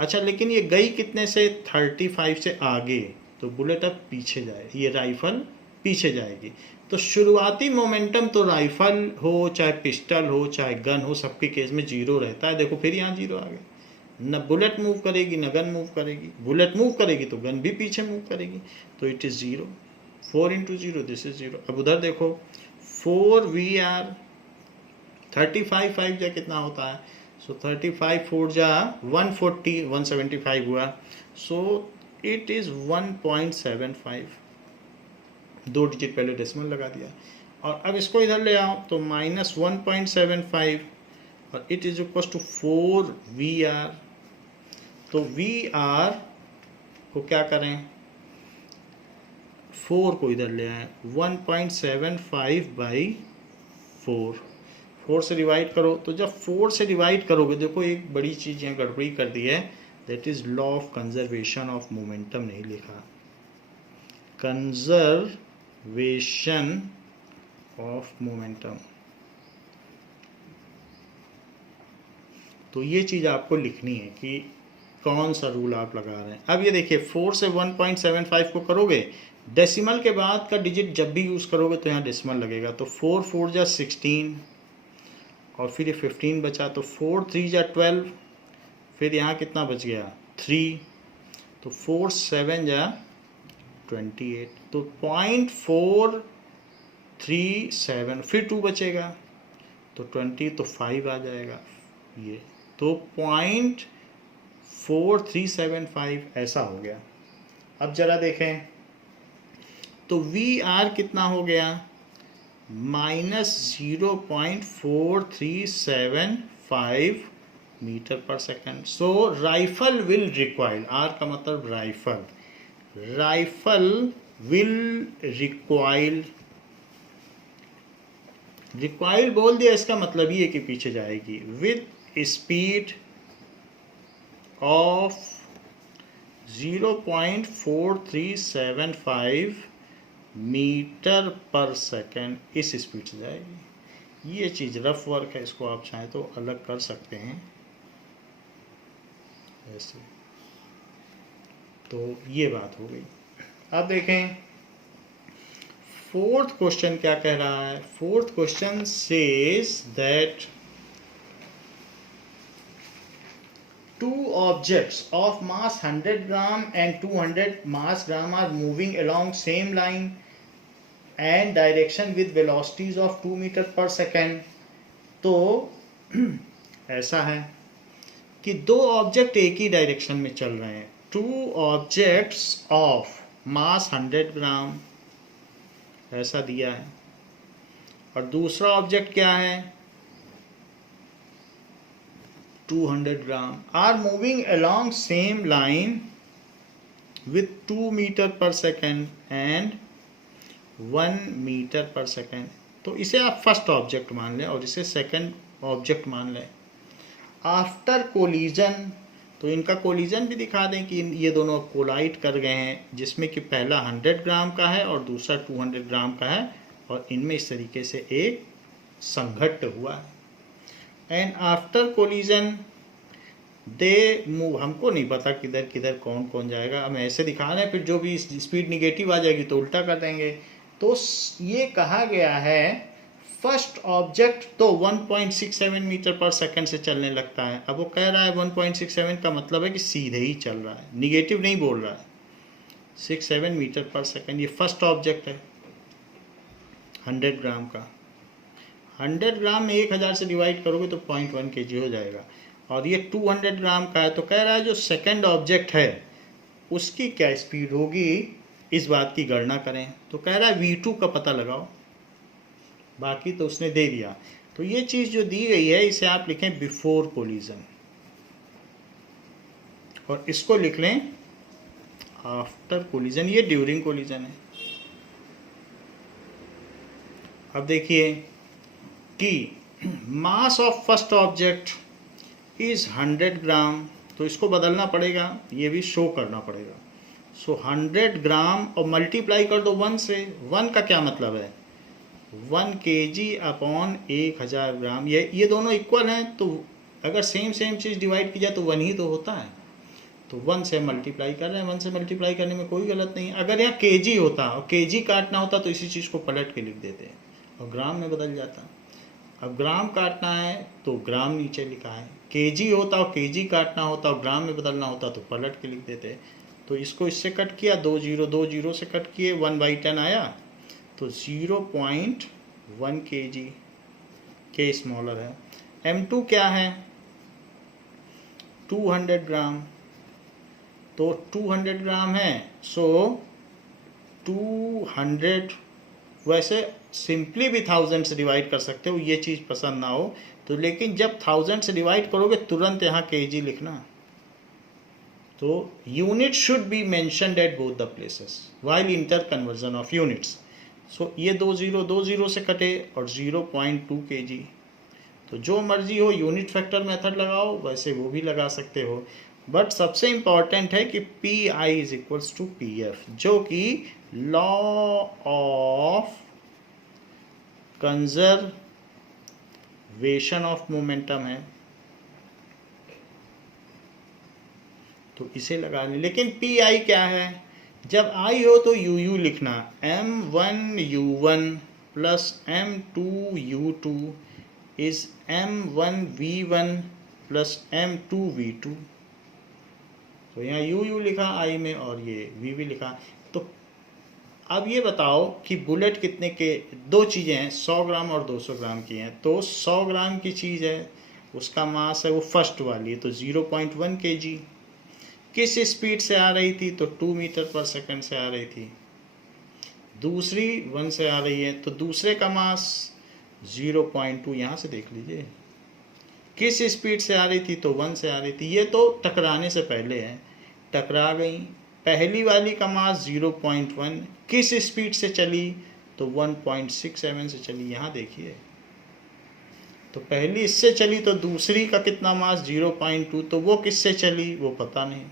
अच्छा लेकिन ये गई कितने से? 35 से आगे, तो बुलेट अब पीछे जाए, ये राइफल पीछे जाएगी। तो शुरुआती मोमेंटम तो राइफल हो चाहे पिस्टल हो चाहे गन हो, सबके केस में जीरो रहता है। देखो फिर यहाँ जीरो आ गया, न बुलेट मूव करेगी न गन मूव करेगी। बुलेट मूव करेगी तो गन भी पीछे मूव करेगी, तो it is zero. 4 into zero, this is zero. अब उधर देखो 4 VR 35 5 जा कितना होता है? सो 35 4 जा 140, 175 हुआ। सो इट इज़ 1.75। 2 डिजिट पहले डेसिमल लगा दिया, और अब इसको इधर ले आओ तो -1.75, और it is equal to 4 VR। तो VR को क्या करें? 4 को इधर ले आए, 1.75/4। 4 से डिवाइड करो, तो जब 4 से डिवाइड करोगे, देखो एक बड़ी चीज़ यहाँ गड़बड़ी कर दी है, that is law of conservation of momentum नहीं लिखा। कंजर्वेशन ऑफ मोमेंटम, तो ये चीज़ आपको लिखनी है कि कौन सा रूल आप लगा रहे हैं। अब ये देखिए 4 से 1.75 को करोगे, डेसिमल के बाद का डिजिट जब भी यूज़ करोगे तो यहाँ डेसिमल लगेगा। तो 4 4 जा 16, और फिर ये 15 बचा, तो 4 3 जा 12, फिर यहाँ कितना बच गया? 3, तो 4 7 जा 28, तो 0.437, फिर 2 बचेगा तो 20, तो 5 आ जाएगा ये। तो 0.4375 ऐसा हो गया। अब जरा देखें तो VR कितना हो गया? -0.4375 मीटर पर second. So rifle will require, R का मतलब rifle, rifle will require, require बोल दिया, इसका मतलब ये कि पीछे जाएगी, विद स्पीड ऑफ 0.4375 मीटर पर सेकंड, इस स्पीड से जाएगी। ये चीज़ रफ वर्क है, इसको आप चाहें तो अलग कर सकते हैं ऐसे। तो ये बात हो गई। अब देखें फोर्थ क्वेश्चन क्या कह रहा है? Fourth question says that two objects of mass 100 gram and 200 mass gram are moving along same line and direction with velocities of 2 meter per second. तो ऐसा है कि दो ऑब्जेक्ट एक ही डायरेक्शन में चल रहे हैं. Two objects of mass 100 gram ऐसा दिया है, और दूसरा ऑब्जेक्ट क्या है? 200 gram. Are moving along same line with 2 metre पर सेकेंड एंड 1 मीटर पर सेकेंड. तो इसे आप फर्स्ट ऑब्जेक्ट मान लें और इसे सेकंड ऑब्जेक्ट मान लें. आफ्टर कोलिजन, तो इनका कोलिजन भी दिखा दें कि ये दोनों कोलाइड कर गए हैं, जिसमें कि पहला 100 ग्राम का है और दूसरा 200 ग्राम का है, और इनमें इस तरीके से एक संघट्ट हुआ है. And after collision they move. हमको नहीं पता किधर किधर कौन कौन जाएगा, हम ऐसे दिखा रहे हैं, फिर जो भी स्पीड निगेटिव आ जाएगी तो उल्टा कर देंगे. तो ये कहा गया है फर्स्ट ऑब्जेक्ट तो 1.67 मीटर पर सेकंड से चलने लगता है. अब वो कह रहा है 1.67 का मतलब है कि सीधे ही चल रहा है, निगेटिव नहीं बोल रहा है. 67 मीटर पर सेकंड, ये फर्स्ट ऑब्जेक्ट है 100 ग्राम का. 100 ग्राम में 1000 से डिवाइड करोगे तो 0.1 kg हो जाएगा. और ये 200 ग्राम का है, तो कह रहा है जो सेकंड ऑब्जेक्ट है उसकी क्या स्पीड होगी, इस बात की गणना करें. तो कह रहा है v2 का पता लगाओ, बाकी तो उसने दे दिया. तो ये चीज़ जो दी गई है इसे आप लिखें बिफोर कोलिजन, और इसको लिख लें आफ्टर कोलिजन. ये ड्यूरिंग कोलिजन है. अब देखिए कि mass of first object is 100 ग्राम, तो इसको बदलना पड़ेगा, ये भी शो करना पड़ेगा. सो 100 ग्राम और मल्टीप्लाई कर दो 1 से. 1 का क्या मतलब है? 1 kg अपॉन 1000 ग्राम. ये दोनों इक्वल हैं, तो अगर सेम चीज़ डिवाइड की जाए तो 1 ही तो होता है. तो 1 से मल्टीप्लाई कर रहे हैं, 1 से मल्टीप्लाई करने में कोई गलत नहीं है. अगर यहाँ kg होता और kg काटना होता तो इसी चीज़ को पलट के लिख देते हैं और ग्राम में बदल जाता. अब ग्राम काटना है तो ग्राम नीचे लिखा है. kg होता और kg काटना होता और ग्राम में बदलना होता तो पलट के लिख देते. तो इसको इससे कट किया, 2 0 से कट किए, 1/10 आया, तो 0.1 kg के स्मॉलर है. m2 क्या है? 200 ग्राम. तो 200 ग्राम है, सो 200, वैसे सिंपली भी 1000 से डिवाइड कर सकते हो, ये चीज़ पसंद ना हो तो, लेकिन जब 1000 से डिवाइड करोगे तुरंत यहाँ kg लिखना. तो unit should be mentioned at both the places while interconversion of units. So ये 2 0 से कटे और 0.2 kg. तो जो मर्जी हो यूनिट फैक्टर मेथड लगाओ, वैसे वो भी लगा सकते हो. बट सबसे इम्पॉर्टेंट है कि PI is equals to PF, जो कि law of conservation of momentum है. तो इसे लगा लें. लेकिन PI क्या है? जब I हो तो UU लिखना. M1U1 plus M2U2 is M1V1 plus M2V2. तो यहाँ UU लिखा I में और ये VV लिखा. तो अब ये बताओ कि बुलेट कितने के, दो चीज़ें हैं, 100 ग्राम और 200 ग्राम की हैं. तो 100 ग्राम की चीज़ है, उसका मास है वो फर्स्ट वाली, तो 0.1 kg. किस स्पीड से आ रही थी? तो 2 मीटर पर सेकंड से आ रही थी. दूसरी 1 से आ रही है, तो दूसरे का मास 0.2. यहाँ से देख लीजिए किस स्पीड से आ रही थी, तो 1 से आ रही थी. ये तो टकराने से पहले है, टकरा गई. पहली वाली का मास 0.1, किस स्पीड से चली? तो 1.67 से चली. यहाँ देखिए, तो पहली इससे चली तो दूसरी का कितना मास? 0.2. तो वो किससे चली वो पता नहीं.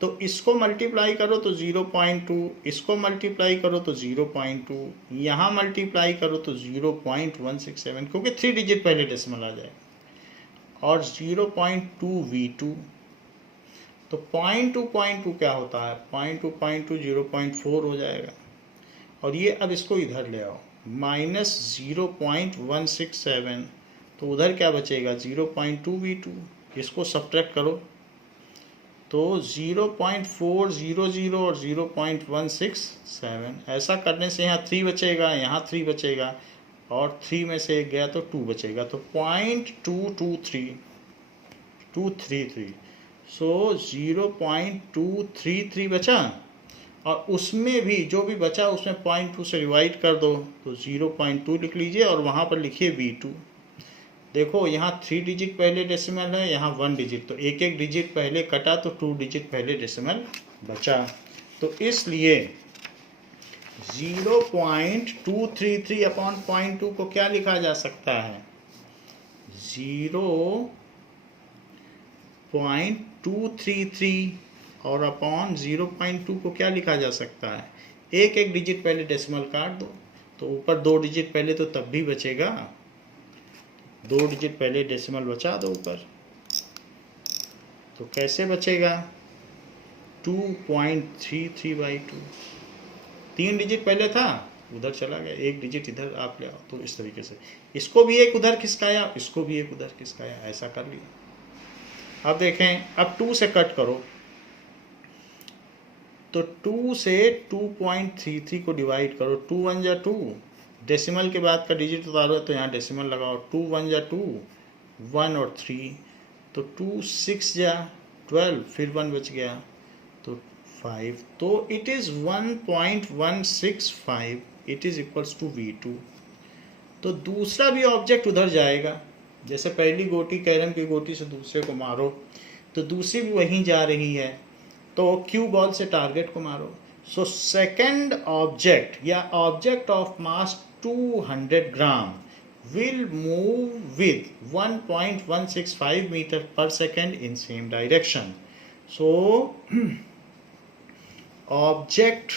तो इसको मल्टीप्लाई करो तो 0.2, इसको मल्टीप्लाई करो तो 0.2, यहाँ मल्टीप्लाई करो तो 0.167, क्योंकि 3 डिजिट पहले डेसिमल आ जाए, और 0.2 V2. तो 0.2 क्या होता है? 0.2 0.4 हो जाएगा. और ये अब इसको इधर ले आओ, -0.167, तो उधर क्या बचेगा 0.2 v2, इसको सब्ट्रैक्ट करो तो 0.400 और 0.167, ऐसा करने से यहाँ 3 बचेगा, यहाँ 3 बचेगा और 3 में से 1 गया तो 2 बचेगा, तो 0.223233, सो 0.233 बचा, और उसमें भी जो भी बचा उसमें 0.2 से डिवाइड कर दो तो 0.2 लिख लीजिए और वहाँ पर लिखिए v2। देखो यहाँ 3 डिजिट पहले डेसिमल है, यहाँ 1 डिजिट, तो एक एक डिजिट पहले कटा तो 2 डिजिट पहले डेसिमल बचा, तो इसलिए 0.233 अपॉन 0.2 को क्या लिखा जा सकता है, 0.233 और अपॉन 0.2 को क्या लिखा जा सकता है, एक एक डिजिट पहले डेसिमल काट दो, तो ऊपर 2 डिजिट पहले तो तब भी बचेगा, 2 डिजिट पहले डेसिमल बचा दो ऊपर, तो कैसे बचेगा 2.33/2, 3 डिजिट पहले था उधर चला गया, 1 डिजिट इधर आप ले आओ, तो इस तरीके से इसको भी एक उधर खिसकाया, इसको भी एक उधर खिसकाया, ऐसा कर लिया। अब देखें, अब 2 से कट करो तो 2 से 2.33 को डिवाइड करो, 2 1 जा 2, डेसिमल के बाद का डिजिट उतारो तो यहाँ डेसिमल लगाओ, 2 1 जा 2, 1 और 3, तो 2 6 जा 12, फिर 1 बच गया तो 5, तो it is 1.165, it is equals to v2। तो दूसरा भी ऑब्जेक्ट उधर जाएगा, जैसे पहली गोटी कैरम की गोटी से दूसरे को मारो तो दूसरी भी वहीं जा रही है, तो क्यू बॉल से टारगेट को मारो। सो सेकेंड ऑब्जेक्ट या object of mass 200 gram will move with 1.165 meter per second in same direction. So object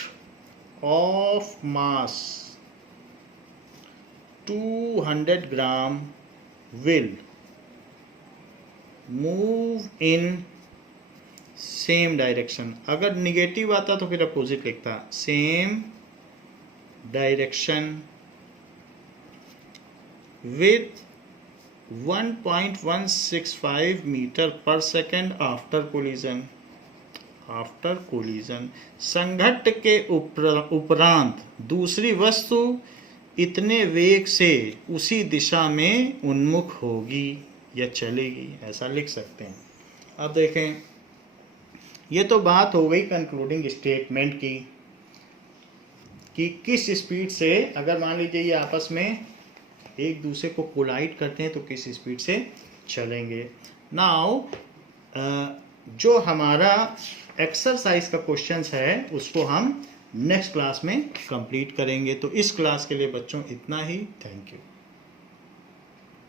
of mass 200 gram will move in same direction, अगर निगेटिव आता तो फिर अपोजिट लिखता, same direction with 1.165 meter per second after collision, संघट्ट के उपरांत दूसरी वस्तु इतने वेग से उसी दिशा में उन्मुख होगी या चलेगी, ऐसा लिख सकते हैं। अब देखें, ये तो बात हो गई कंक्लूडिंग स्टेटमेंट की कि किस स्पीड से, अगर मान लीजिए ये आपस में एक दूसरे को कोलाइड करते हैं तो किस स्पीड से चलेंगे। नाउ जो हमारा एक्सरसाइज का क्वेश्चंस है उसको हम नेक्स्ट क्लास में कंप्लीट करेंगे। तो इस क्लास के लिए बच्चों इतना ही। Thank you.